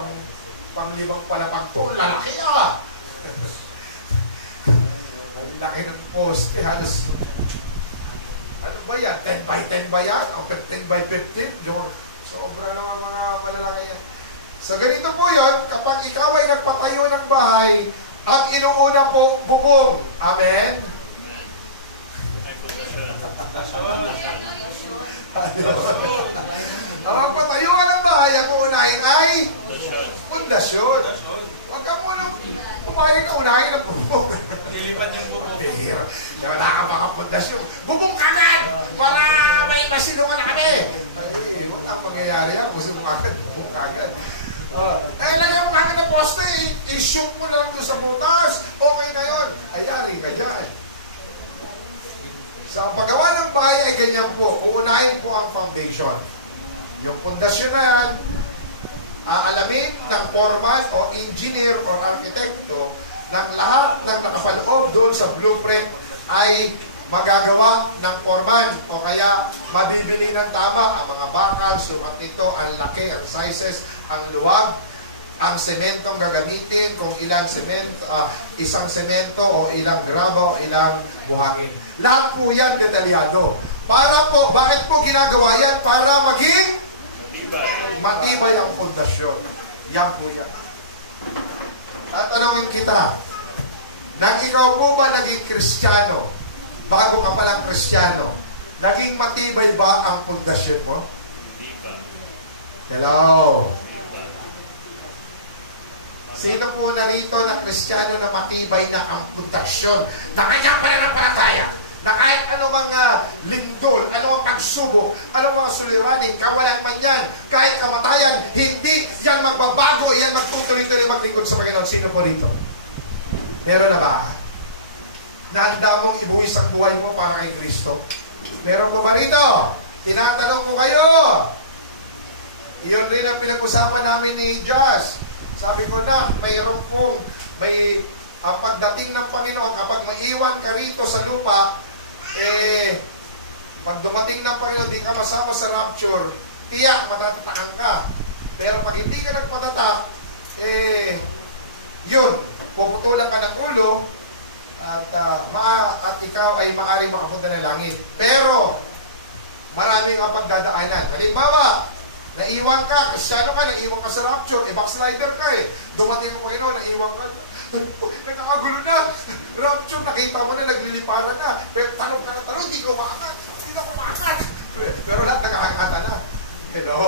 pang-limang palapag po. Lalaki Ang laki ng poste, halos. Ano ba yan? 10 by 10 ba yan? O 15 by 15? Sobra lang ang mga malalaki yan. So ganito po yun, kapag ikaw ay nagpatayo ng bahay, ang inuuna po, bubong. Amen? pundasyon. Huwag ka muna, pumayag na unahin ang bubong. Nilipat yung bubong. Wala ka baka pundasyon. Bubong kagad! Para may masinungan na kami. Wala mangyayari yan. Gusto mo kagad, bubong kagad. Lagyan mo kagad na poste, i-shoot mo na lang doon sa butas. Okay na yun. Ayari ka dyan. Sa paggawa ng bahay ay ganyan po. Uunahin po ang foundation. Yung pundasyon na yan, aalamin ng foreman o engineer o arkitekto ng lahat ng nakapaloob doon sa blueprint ay magagawa ng foreman o kaya mabibili ng tama ang mga bakal, sukat nito, ang laki, ang sizes, ang luwag, ang sementong gagamitin, kung ilang semento, isang semento o ilang graba o ilang buhangin. Lahat po yan detalyado. Para po, bakit po ginagawa yan? Para maging matibay ang pundasyon. Yan po yan. Tatanungin kita, nang ikaw po ba naging Kristiyano, bago ka palang Kristiyano, naging matibay ba ang pundasyon mo? Hello? Sino po narito na Kristiyano na matibay na ang pundasyon na kanya pananampalataya? Na kahit anumang lindol, anumang pagsubok, anumang suliranin, kabalan man yan, kahit kamatayan, hindi yan magbabago, yan magtutuloy-tuloy maglingkod sa Panginoon. Sino po rito? Meron na ba? Nahanda mong ibuwis ang buhay mo para kay Kristo? Meron po ba rito? Tinatanong ko kayo. Iyon rin ang pinag-usapan namin ni Josh. Sabi ko na, mayroon pong, ang pagdating ng Panginoon, kapag maiwan ka rito sa lupa, pag dumating ng Panginoon, di ka masama sa rapture, tiyak, matatatakan ka. Pero pag hindi ka nagpatatak, yun, puputulan ka ng ulo, at ikaw ay maaaring makapunta ng langit. Pero, maraming ang pagdadaanan. Halimbawa, naiwan ka, Kristiyano ka, naiwan ka sa rapture, backslider ka Dumating ang Panginoon, naiwan ka. Nagkakagulo na. Rapture, nakita mo na, nagliliparan na. Pero tanong ka na tanong, hindi ko maangat. Hindi na ko maangat. Pero lahat nakakangata na. Hello?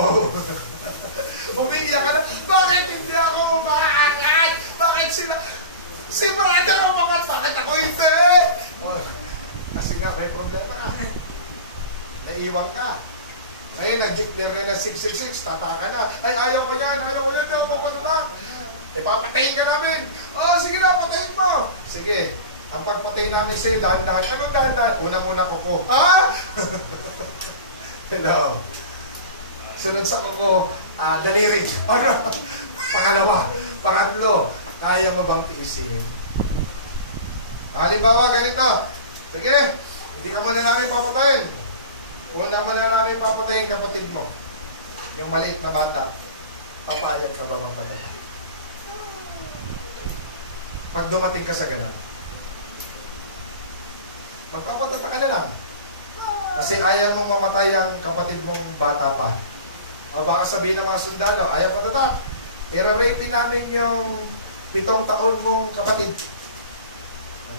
Umiiyak ka na, bakit hindi ako maangat? Bakit sila? Si brother ang maangat, bakit ako hindi? Kasi nga, may problema ka. Naiwan ka. Ngayon, nag-declare na 666, tataka na. Ay, ayaw ko yan, ayaw ko yan, ayaw ko patutak. Papatayin ka namin. Sige na, patayin mo. Sige, ang pagpatayin namin sa'yo, dahan-dahan. Anong dahan-dahan? Una-muna kuko. Hello. Sunod sa kuko, daliri. Pangalawa. Pangatlo, kaya mo bang tiisin? Halimbawa, ganito. Sige, hindi ka muna namin papatayin. Una mo na namin papatayin kapatid mo. Yung maliit na bata. Papayag ka ba magpatay? Pag dumating ka sa ganun, magpapatata ka na lang. Kasi ayaw mong mamatay ang kapatid mong bata pa. O baka sabihin ng mga sundalo, ayaw patata. I-rape namin yung 7 taon mong kapatid.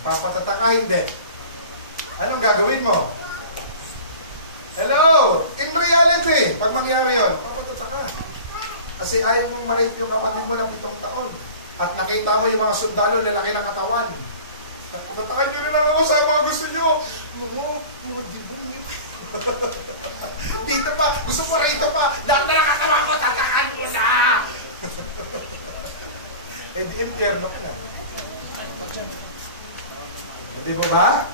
Magpapatata ka, hindi. Anong gagawin mo? Hello! In reality, pag mangyari yun, papatata ka. Kasi ayaw mong ma-rape yung kapatid mo ng 7 taon. At nakita mo yung mga sundalo na laki ng katawan. Patatakan nyo rin lang ako sa mga gusto nyo. Dito pa, gusto mo rito pa. Lahat na nakakama ko, tatakan mo na! Hindi impierno ka na. Hindi mo ba?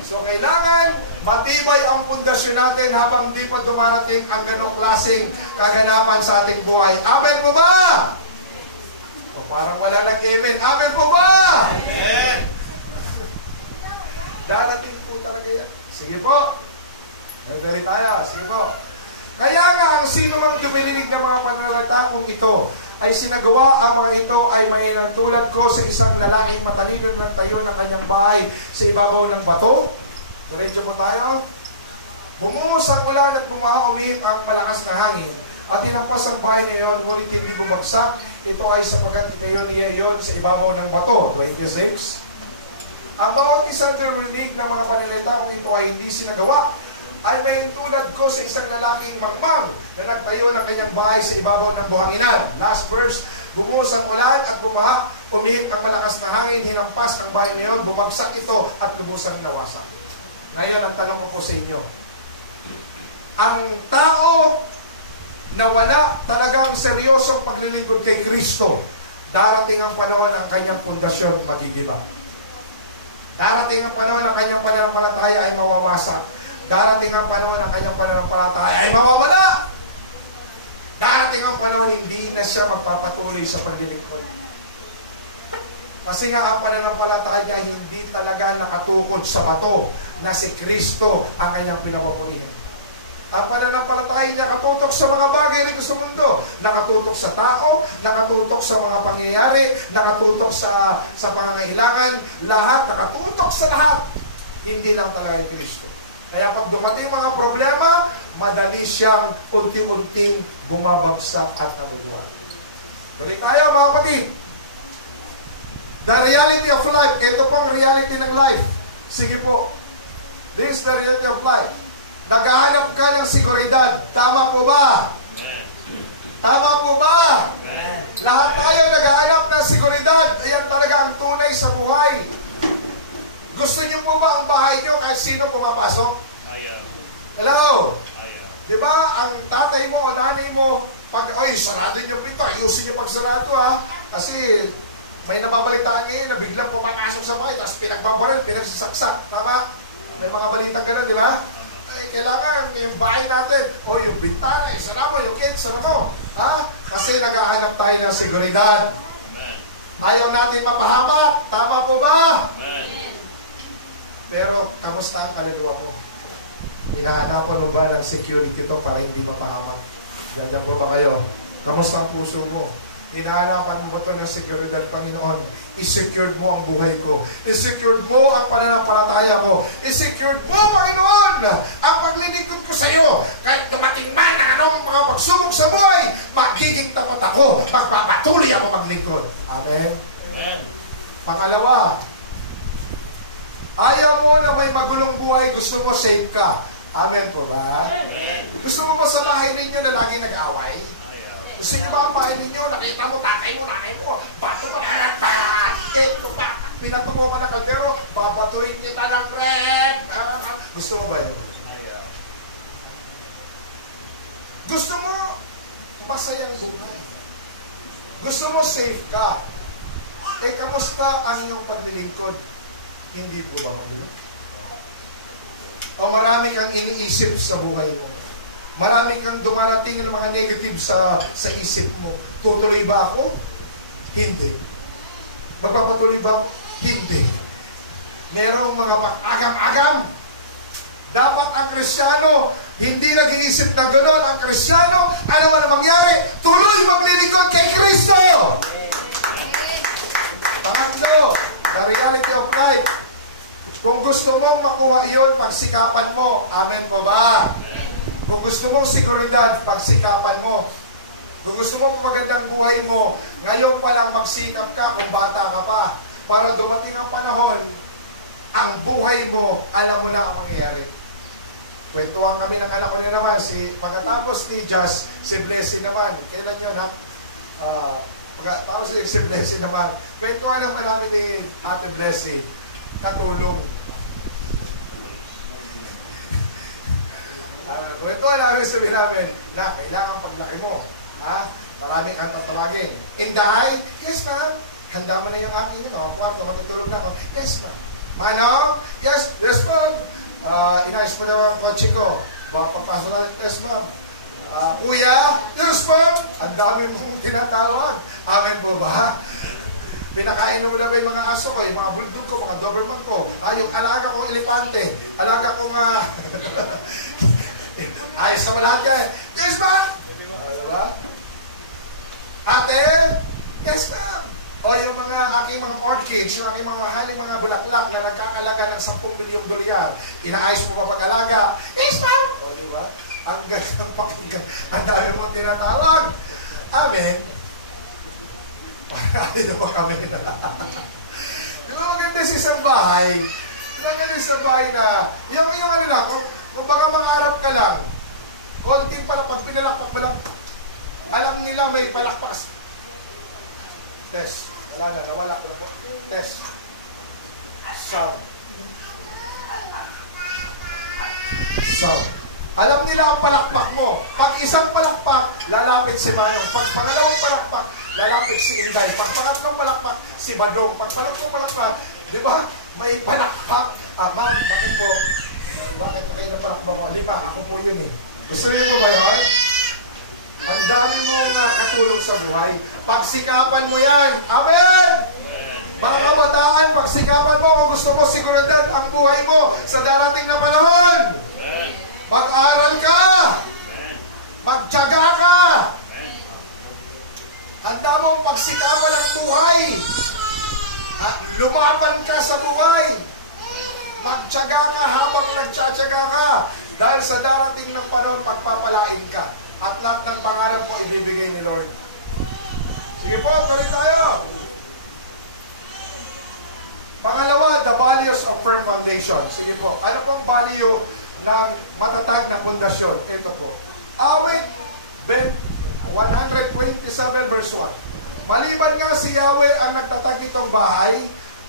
So, kailangan matibay ang pundasyon natin habang di pa dumarating ang ganong klaseng kaganapan sa ating buhay. Amen po ba? O parang wala nag-amen. Amen po ba? Amen! Darating po talaga yan. Sige po. Nagdari tayo. Sige po. Kaya nga, ang sino mang dumilinig ng mga pananalita kung ito ay sinagawa, ang mga ito ay mahinang tulad ko sa isang lalaking matalino ng tayo ng kanyang bahay sa ibabaw ng bato. Diretso po tayo. Bumuhos ang ulan at bumaha, umihip ang malakas na hangin. At tinampas ang bahay na iyon, ngunit hindi bumagsak. Ito ay sapagkat itayo niya iyon sa ibabaw ng bato. 26. Ang bawat isang dumilinig ng mga pananalita kung ito ay hindi sinagawa, ay may tulad ko sa isang lalaking mangmang na nagtayo ng kanyang bahay sa ibabaw ng buhanginan. Last verse, bumuhos ang ulan at bumaha, umihip ang malakas na hangin, hinampas ang bahay na yun, bumagsak ito at lubusang nawasak. Ngayon, ang tanong ko po sa inyo, ang tao na wala talagang seryosong paglilingkod kay Kristo, darating ang panahon ang kanyang pundasyon magigiba. Darating ang panahon ang kanyang pananampalataya ay mawawasak. Darating ang panahon ang kanyang pananampalataya ay mawawala. Darating ang panahon hindi na siya magpapatuloy sa paglilingkod. Kasi nga ang pananampalataya ay hindi talaga nakatukod sa bato na si Kristo ang kanyang pinapapurihan. Ang pananampalataya niya nakatutok sa mga bagay rito sa mundo. Nakatutok sa tao, nakatutok sa mga pangyayari, nakatutok sa pangangailangan, lahat, nakatutok sa lahat. Hindi lang talaga yung Kristo. Kaya pag dumating mga problema, madali siyang unti-unting bumabagsak at nabubuhay. Tuloy tayo mga kapatid. The reality of life. Ito po ang reality ng life. Sige po. This is the reality of life. Naghahanap ka ng seguridad. Tama po ba? Tama po ba? Lahat tayo naghahanap ng seguridad. Ayan talaga ang tunay sa buhay. Gusto niyo po ba ang bahay niyo kahit sino pumapasok? Ayaw. Hello? Ayaw. Di ba ang tatay mo o nanay mo, pag, oy, sarado niyo pito, ayusin niyo pag sarado ha. Kasi may nababalitaan ngayon na biglang pumapasok sa bahay, tapos pinagbabaran, pinagsisaksak. Tama? May mga balitang gano'n, di ba? Ay, kailangan yung bahay natin, o yung bintana, isara mo, yung gate, isara mo. Ha? Kasi naghahanap tayo ng seguridad. Amen. Ayaw natin mapahamak. Tama po ba? Amen. Pero, kamusta ang kaluluwa mo? Hinahanapan mo ba ng security to para hindi mapahamak? Ganyan po ba kayo? Kamusta ang puso mo? Hinahanapan mo ba ito ng seguridad, Panginoon? I-secured mo ang buhay ko. I-secured mo ang pananampalataya ko. I-secured mo, Panginoon, ang paglilingkod ko sa iyo. Kahit dumating man na anong mga pagsubok sa buhay, magiging tapat ako. Magpapatuloy ako maglingkod. Amen? Amen. Pangalawa, ayaw mo na may magulong buhay, gusto mo safe ka. Amen po ba? Amen. Gusto mo ba sa bahay ninyo na lagi nag-away? Ayaw. Gusto niyo ba ang bahay ninyo, nakita mo, tatay mo, nanay mo, bato mo, kahit pa, pinato mo ka na kaldero, babatuin kita ng bread. Gusto mo ba yun? Ayaw. Gusto mo masayang buhay. Gusto mo safe ka. Eh, kamusta ang iyong paglilingkod? Hindi po ba maganda? O marami kang iniisip sa buhay mo? Marami kang dumarating ng mga negative sa isip mo. Tutuloy ba ako? Hindi. Magpapatuloy ba? Hindi. Merong mga pag-agam-agam. Dapat ang Kristiyano, hindi nag-iisip na gano'n. Ang Kristiyano, ano man ang mangyari, tuloy maglilingkod kay Kristo. Pangatlo, the reality of life. Kung gusto mong makuha yun, pagsikapan mo. Amen po ba? Kung gusto mong seguridad, pagsikapan mo. Kung gusto mong magandang buhay mo, ngayon pa lang magsikap ka kung bata ka pa. Para dumating ang panahon, ang buhay mo, alam mo na ang mangyayari. Kwentuhan kami ng anak ko na naman. Pagkatapos ni Josh, si Blessy naman. Kailan yun ha? Tapos si Blessy naman. Kwentuhan naman namin ni Ate Blessy. Natulong. Kwentuhan namin, sabi namin, na kailangan paglaki mo. Ha? Marami kang tatawagin. Inday? Yes, ma'am. Handa mo na yung aking kwarto, matutulog na ako. Yes, ma'am. Manong? Yes, yes, ma'am. Inayos mo na ang kotse ko. Baka papasok na. Yes, ma'am. Kuya? Yes, ma'am. Ang dami mong tinatawag. Amen po ba? Pinakain mo na ba yung mga aso ko, yung mga bulldog ko, mga doberman ko. Yung alaga kong elepante. Alaga kong ayos na lahat yan. Yes, ma'am. Diba? Ate? Yes, ma'am. O yung mga aking mga orchids, yung aking mga mahaling mga bulaklak na nagkakalaga ng 10 milyong dolyar, inaayos mo pa pag-alaga. Yes, ma'am. O, diba? Ang gandang pakinggan. Ang dami mong tinatawag. Amen. Marami na ba kami na? Di ba maganda sa isang bahay? Di ba maganda sa isang bahay na, yung ano lang, Kung baka mangarap ka lang, konting palakpak, pinalakpak mo lang, alam nila may palakpak. Test. Wala na, nawala. Test. Sound. Sound. Alam nila ang palakpak mo. Pag isang palakpak, lalapit si Manong. Pag pangalawang palakpak, lalapit si Inday. Pag pangatlong palakpak, si Badong. Pag pangatlong palakpak, di ba? May palakpak. Ma'am, bakit po? Bakit kayo na palakpak mo? Di ba? Ako po yun eh. Gusto rin mo ba yun? Ang dami mong katulong sa buhay. Pagsikapan mo yan. Amen! Mga kabataan, pagsikapan mo kung gusto mo siguridad ang buhay mo sa darating na panahon. Mag-aral ka. Magtiyaga ka. Handa mong pagsikapan ang buhay. Lumaban ka sa buhay. Magtiyaga ka habang nagtiyatyaga ka. Dahil sa darating ng panahon, pagpapalain ka. At lahat ng pangarap mo ibibigay ni Lord. Sige po, tuloy tayo. Pangalawa, the values of firm foundation. Sige po, ano pong value ng matatag na pundasyon? Ito po. Awit 127 verse 1. Maliban nga si Yahweh ang nagtatag nitong bahay,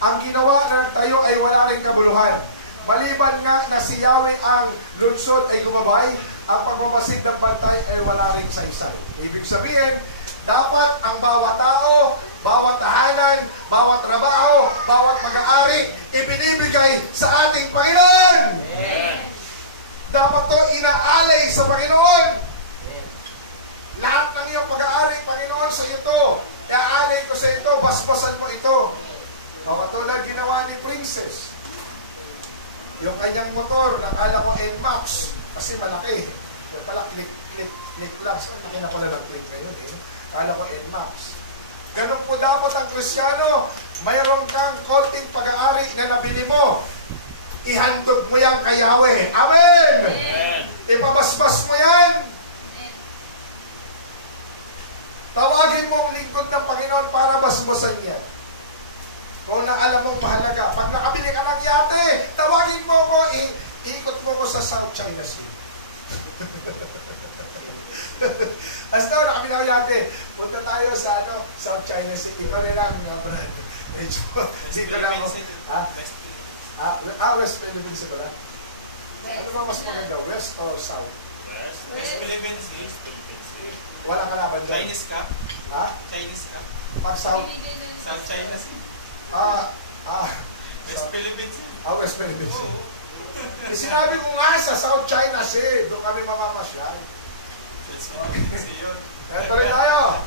ang ginawa ng tayo ay wala rin kabuluhan. Maliban nga na si Yahweh ang lunsod ay gumabay, ang pagmamasid ng bantay ay wala rin saysay. Ibig sabihin, dapat ang bawat tao, bawat tahanan, bawat trabaho, bawat mag-aari, ibinibigay sa ating Panginoon. Amen. Dapat to inaalay sa Panginoon. Amen. Lahat ng iyong pag-aari, Panginoon, sa ito. Iaalay ko sa ito, basbasan mo ito. Katulad ginawa ni Princess. Yung kanyang motor, nakala ko NMAX, kasi malaki. Kaya pala, click lang. Saan na pala nag-click ngayon eh. Kala ko NMAX. Ganun po dapat ang Kristiyano. Mayroon kang konting pag-aari na nabili mo. Ihandog mo yan kay Yahweh. Amen! Amen. Ipabasbas mo yan. Amen. Tawagin mo ang lingkod ng Panginoon para basbasan yan. Kung naalam mong mahalaga. Pag nakabili ka ng yate, tawagin mo ko, ikot mo ko sa South China Sea. Hasta na kami na yate. Punta tayo sa South China Sea. Ito na lang brad. Medyo dito lang ako. West Philippines Sea pala. Ano ba mas maganda? West or South? West Philippines Sea. Walang kalaban dyan. Chinese Cup. Chinese Cup. Pag South? South China Sea. West Philippines Sea. West Philippines Sea. Sinabi ko nga sa South China Sea. Doon kami mamamasyal. Tuloy tayo.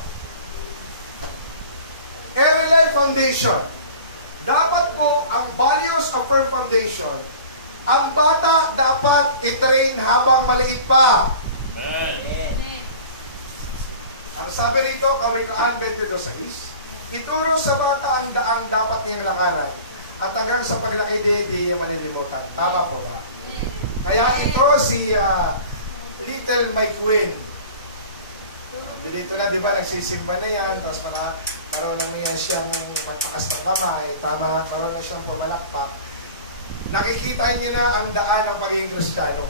Every Life Foundation. Dapat po ang values of firm foundation, ang bata dapat i-train habang maliit pa. Amen. Ang sabi rito, Kawikaan 22:6, ituro sa bata ang daang dapat niyang lakaran at hanggang sa paglaki di niya malilimutan. Tama po ba? Kaya ito si Little Mike Quinn. Dito na, di ba, nagsisimba na yan, tapos marunong na yan siyang magpakas ng kamay, tama, marunong siyang pumalakpak. Nakikita niyo na ang daan ng pagiging Kristiyano.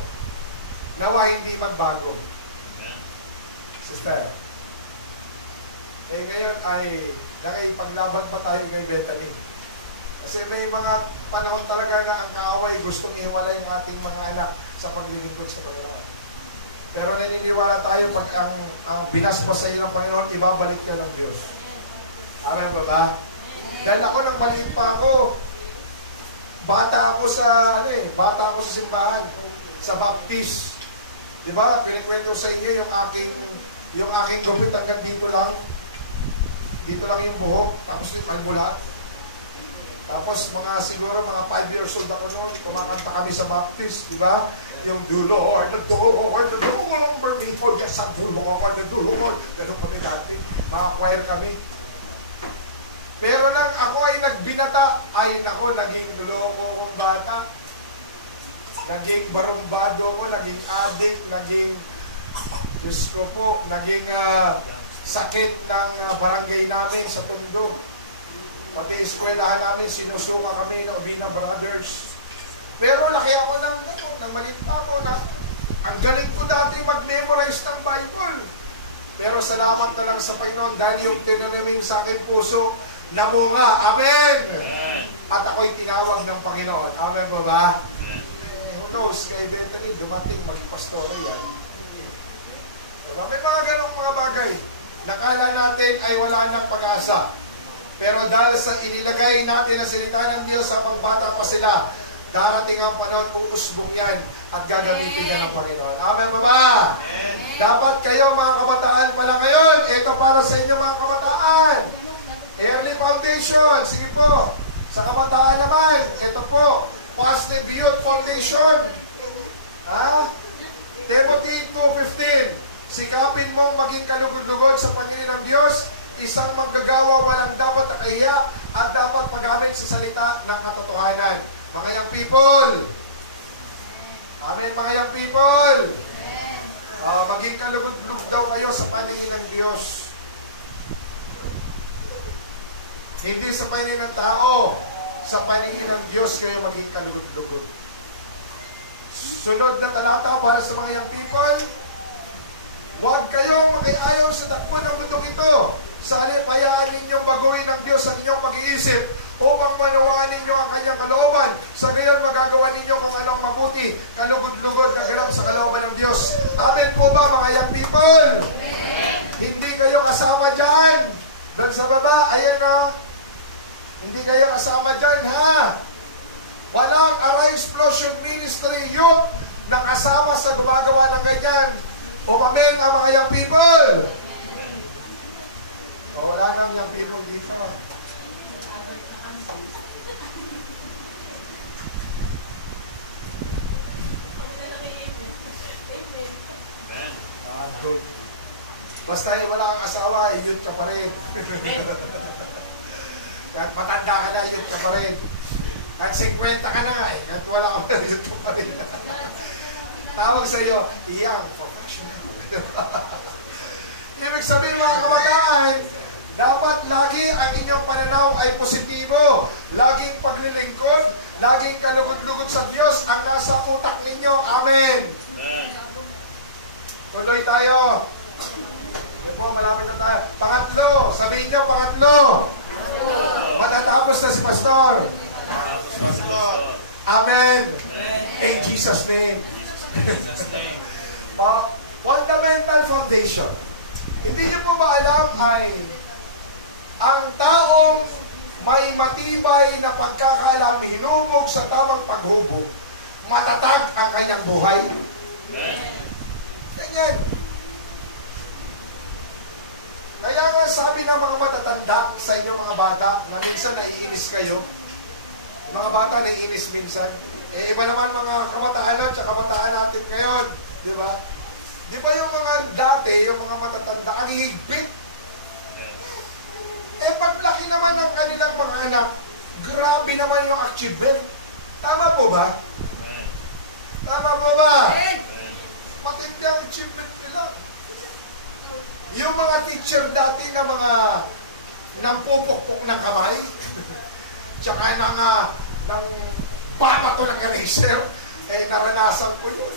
Nawa hindi magbago. Sister, ngayon ay nakipaglaban pa tayo kay Bethany. Kasi may mga panahon talaga na ang kaaway gustong iwalay ang ating mga anak sa paglilingkod sa Panginoon. Pero naniniwala tayo pag ang binasbas sa iyo ng Panginoon, ibabalik niya ng Diyos. Amen ba ba? Dahil ako nang maliit pa ako, bata ako sa simbahan, sa baptist. Di ba? Pinikwento sa inyo yung aking gawit hanggang dito lang. Dito lang yung buhok, tapos yung albulat. Tapos siguro mga 5 years old ako noon, kumakanta kami sa baptist, di ba? Yung dulo, or the number me, for yes, ang dulo, or the dulo, ganun kami dati. Mga choir kami. Pero lang ako ay nagbinata, naging luloko kong bata. Naging barumbado ako, naging addict, naging, Diyos ko po, naging sakit ng barangay namin sa Tondo. Pati eskwelahan namin, sinusuka kami ng Obina Brothers. Pero laki ako ng ng maliit pa ako na ang galing ko dati mag-memorize ng Bible. Pero salamat na lang sa Panginoon dahil yung tinanaming sa akin puso, namunga. Amen! At ako'y tinawag ng Panginoon. Amen ba ba? Who knows, kay eventually dumating, maging pastore yan. May mga ganong mga bagay. Nakala natin ay wala nang pag-asa. Pero dahil sa inilagay natin ang salita ng Diyos sa pagbata pa sila, darating ang panahon, uusbong yan at gagamitin yan ng Panginoon. Amen ba ba? Dapat kayo mga kabataan pala ngayon. Ito para sa inyo mga kabataan. Early foundation. Sige po. Sa kabataan naman, ito po. Positive Youth Foundation. Timothy 2:15. Sikapin mong maging kalugod-lugod sa Panginoon ng Diyos, isang manggagawa walang dapat nakahiya at dapat magamit sa salita ng katotohanan. Mga young people. Amen, mga young people. Maging kalugod-lugod daw kayo sa paningin ng Diyos. Hindi sa paningin ng tao, sa paningin ng Diyos kayo maging kalugod-lugod. Sunod na talata para sa mga young people. Huwag kayong makiayaw sa takbo ng mundong ito. Sa halip, hayaan ninyong baguhin ng Diyos ang inyong pag-iisip upang manawaan ninyo ang kanyang kalooban. Sa gayon, magagawa ninyo kung anong mabuti, kalugod-lugod na ganap sa kalooban ng Diyos. Amen po ba, mga young people? Amen. Hindi kayo kasama dyan. Doon sa baba, ayan na. Hindi kayo kasama dyan, ha? Walang Arise Explosion Ministry Youth na kasama sa gumagawa ng ganyan. Amen ang mga young people. Wala nang young people dito. Good. Basta wala kang asawa, youth ka pa rin. Kahit matanda ka na, youth ka pa rin. Kahit 50 ka na, kahit wala ka pa rin, youth ka pa rin. Tawag sa iyo, young professional. Ibig sabihin mga kabataan, dapat lagi ang inyong pananaw ay positibo. Laging paglilingkod, laging kalugod-lugod sa Diyos ang nasa utak ninyo. Amen. Tuloy tayo. Malapit na tayo. Pangatlo. Sabihin niyo, pangatlo. Matatapos na si Pastor. Amen. In Jesus' name. Fundamental foundation. Hindi niyo po ba alam ay ang taong may matibay na pagkakaalam hinubog sa tamang paghubog, matatag ang kanyang buhay. Ganyan. Kaya nga sabi ng mga matatanda sa inyong mga bata na minsan naiinis kayo. Mga bata naiinis minsan. Iba naman mga kabataan at kabataan natin ngayon. Di ba? Di ba yung mga dati, yung mga matatanda, ang higpit? Paglaki naman ng kanilang mga anak, grabe naman yung achievement. Tama po ba? Tama po ba? Matindi ang achievement nila. Yung mga teacher dati na mga nampupukpuk ng kamay, tsaka ng papato ng eraser, naranasan ko yun.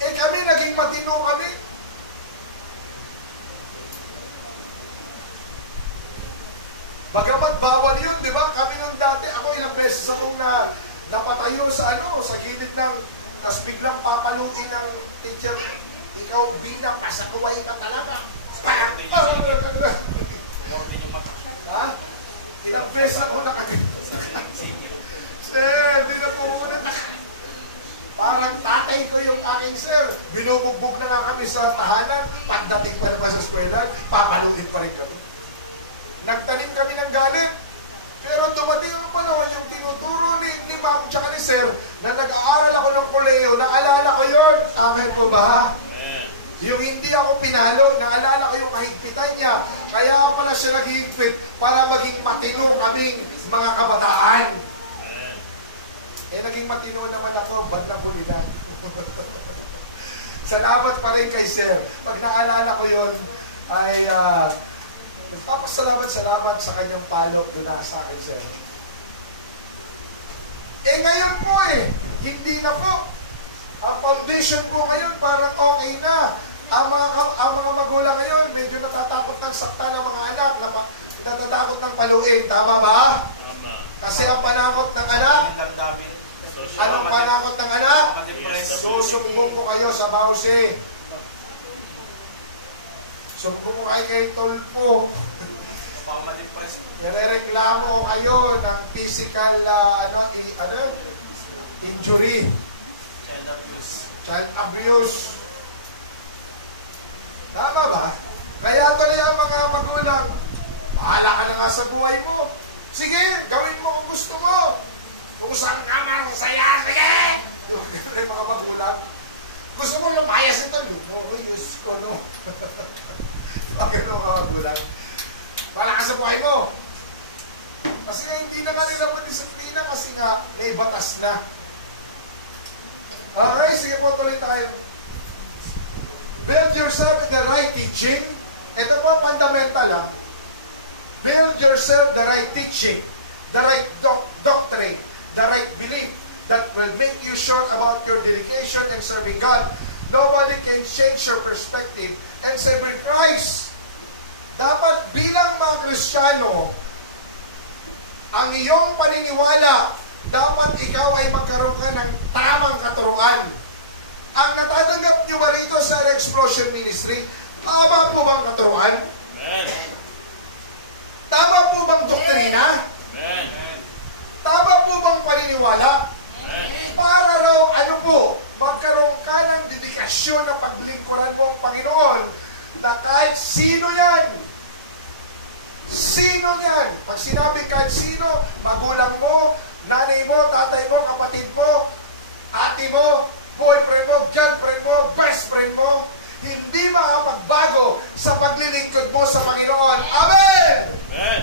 Kami, naging matino kami. Bagamat bawal yun, di ba? Kami nung dati, ako ilang beses akong napatayo sa sa gilid ng, tas biglang papaluin ng teacher, ikaw bilang pasakaway ka talaga. Ha? Ilang beses ako Sir, di na po muna. Parang tatay ko yung aking sir. Binubugbog na nga kami sa tahanan. Pagdating pa naman sa eskwela, papaluin pa rin kami. Nagtanim kami ng galit. Pero dumating ang panahon yung tinuturo ni ma'am tsaka ni sir na nag-aaral ako ng koleyo, naalala ko yun. Amen po ba? Amen. Yung hindi ako pinalo, naalala ko yung kahigpitan niya. Kaya pala siya naghihigpit para maging matino kaming mga kabataan. Naging matino naman ako, bandang hulilan. Salamat pa rin kay sir. Pag naalala ko yun, ay nagpapasalamat sa kanyang palo doon na sa akin, sir. Ngayon po Hindi na po. Ang foundation po ngayon parang okay na. Ang mga magulang ngayon, medyo natatakot ng sakta ng mga anak, natatakot ng paluin. Tama ba? Tama. Kasi ang panakot ng anak, anong panakot ng anak? Susumbong ko kayo sa bawsi. Sumbong ko kayo kay Tulpo. Nare-reklamo ko kayo ng physical injury. Child abuse. Tama ba? Kaya tuloy ang mga magulang, bahala ka na nga sa buhay mo. Sige, gawin mo kung gusto mo. Kung saan ka masaya, sige! Yung mga magulang, gusto mo lumayas ito, Diyos ko, no? Bakit mga magulang? Bahala ka sa buhay mo. Kasi nga hindi na kanila madisiplina kasi nga may batas na. Okay, sige po, tuloy tayo. Build yourself in the right teaching. Ito po, fundamental, Build yourself the right teaching, the right doctrine, the right belief that will make you sure about your dedication and serving God. Nobody can change your perspective and serving Christ. Dapat bilang mga Kristiyano, ang iyong paniniwala, dapat ikaw ay magkaroon ka ng tamang katuruan. Ang natatanggap nyo ba rito sa Explosion Ministry, tama po bang katuruan? Amen. Tama po bang doktrina? Amen. Tama po bang paniniwala? Amen. Para raw, magkaroon ka ng dedikasyon na paglingkuran mo ang Panginoon na kahit sino yan. Sino yan? Pag sinabi kahit sino, magulang mo, nanay mo, tatay mo, kapatid mo, ate mo, boyfriend mo, girlfriend mo, best friend mo, hindi makapagbago sa paglilingkod mo sa Panginoon. Amen! Amen.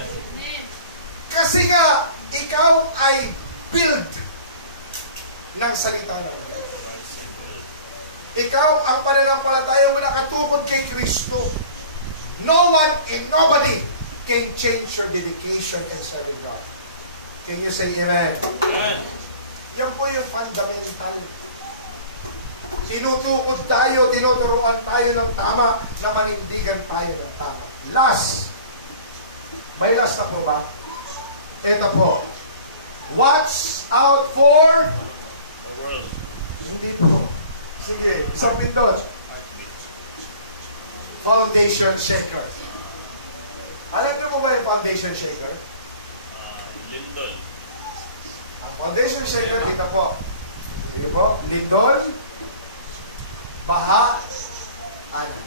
Kasi nga, ikaw ay build ng salita ng Panginoon. Ikaw ang pananampalataya mo nakatukod kay Kristo. No one and nobody can change your dedication and serving God. Can you say amen? Amen. Yan po yung fundamental. Tinutukod tayo, tinuturuan tayo ng tama, na manindigan tayo ng tama. Last. May last na po ba? Ito po. Watch out for... The world. Hindi po. Sige, isang pindot. Foundation shaker. Alam niyo mo ba yung foundation shaker? Lindol. Ang foundation shaker, ito po. Sige po, lindol, baha, anan.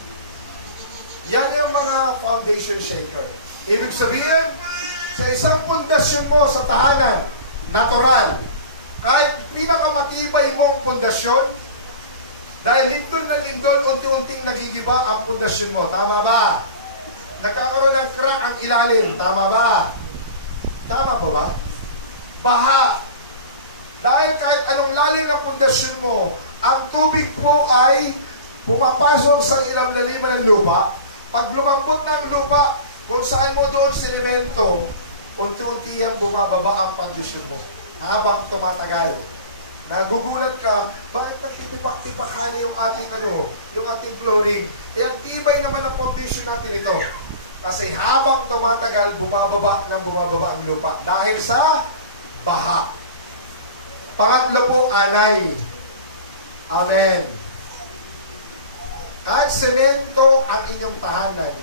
Yan yung mga foundation shaker. Ibig sabihin, sa isang pundasyon mo sa tahanan, natural, kahit pinakamatibay mong pundasyon, dahil lindol na lindol, unti-unting nagigiba ang pundasyon mo. Tama ba? Nagkakaroon ng crack ang ilalim. Tama ba? Tama po ba? Baha. Dahil kahit anong lalim ng pundasyon mo, ang tubig po ay pumapasok sa ilalim ng lupa. Pag lumambot ng lupa, kung saan mo doon sinemento, unti-unti yan bumababa ang pundasyon mo. Habang tumatagal. Nagugulat ka, bakit nagtitipak-tipakan yung ating yung ating flooring? Eh, ang tibay naman ang foundation natin ito. Kasi habang tumatagal, bumababa ang lupa. Dahil sa baha. Pangatlo po, anay. Amen. Kahit semento ang inyong tahanan,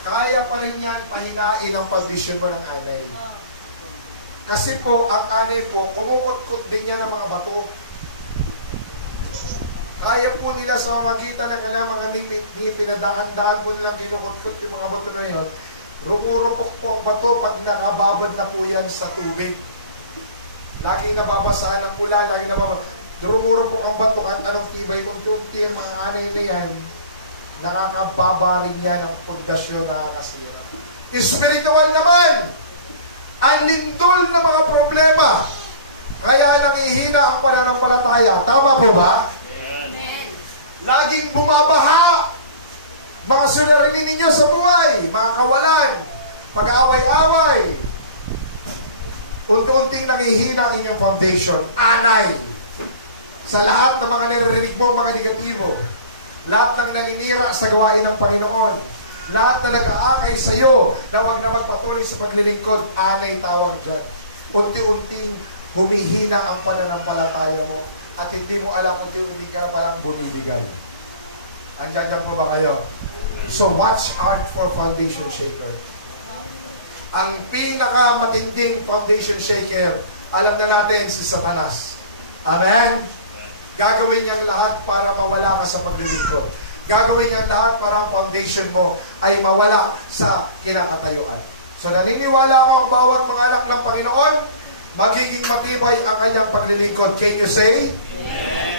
kaya pa rin yan pahinain ang foundation mo ng anay. Kasi po, ang anay po, kumukot-kot din yan ng mga bato. Kaya po nila sa magitan ng ilang mga ngipin na daan-daan po nilang kinukot-kot yung mga bato na yun. Rumurupok po ang bato pag nakababad na po yan sa tubig. Laging nababasahan ang ulan, laging nababasaan. Rumurupok ang bato at anong tibay. Unti-unti ang mga anay na yan, nakakababa rin yan ang pundasyon na nakasira. Spiritual naman, ang lindol na mga problema, kaya nangihina ang pananampalataya. Tama po ba? Amen. Laging bumabaha. Mga suliranin ninyo sa buhay, mga kawalan, pag-aaway-away. unti-unting nangihina ang inyong foundation, anay. Sa lahat ng mga niririnig mo, mga negatibo, lahat ng naninira sa gawain ng Panginoon, lahat na nag-aakay sa iyo na wag na magpatuloy sa paglilingkod, anay tawag dyan. Unti-unting humihina ang pananampalataya mo at hindi mo alam unti-unti ka na palang bumibigay. Andiyan po ba kayo? So watch out for foundation shaker. Ang pinakamatinding foundation shaker, alam na natin si Satanas. Amen? Gagawin niyang lahat para mawala ka sa paglilingkod. Gagawin niyang lahat para ang foundation mo ay mawala sa kinakatayuan. So naniniwala mo ang bawat mga anak ng Panginoon, magiging matibay ang kanyang paglilingkod. Can you say? Amen.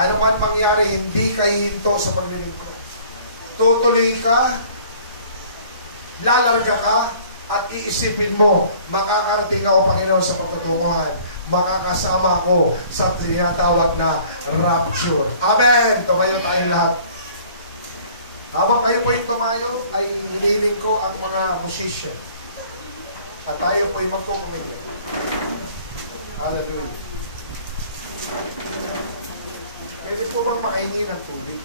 Ano man mangyari, hindi ka hihinto sa paglilingkod. Tutuloy ka, lalarga ka, at iisipin mo, makakarating ako, Panginoon, sa pagkatunguhan. Makakasama ko sa tinatawag na rapture. Amen! Tumayo tayong lahat. Habang kayo po tumayo, ay hiniling ko ang mga musician. At tayo po'y magkukumigay. Hallelujah. Pwede po bang makainin ng tubig?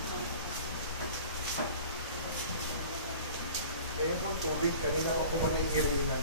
Kaya po tubig, kanina pa po na iirinan.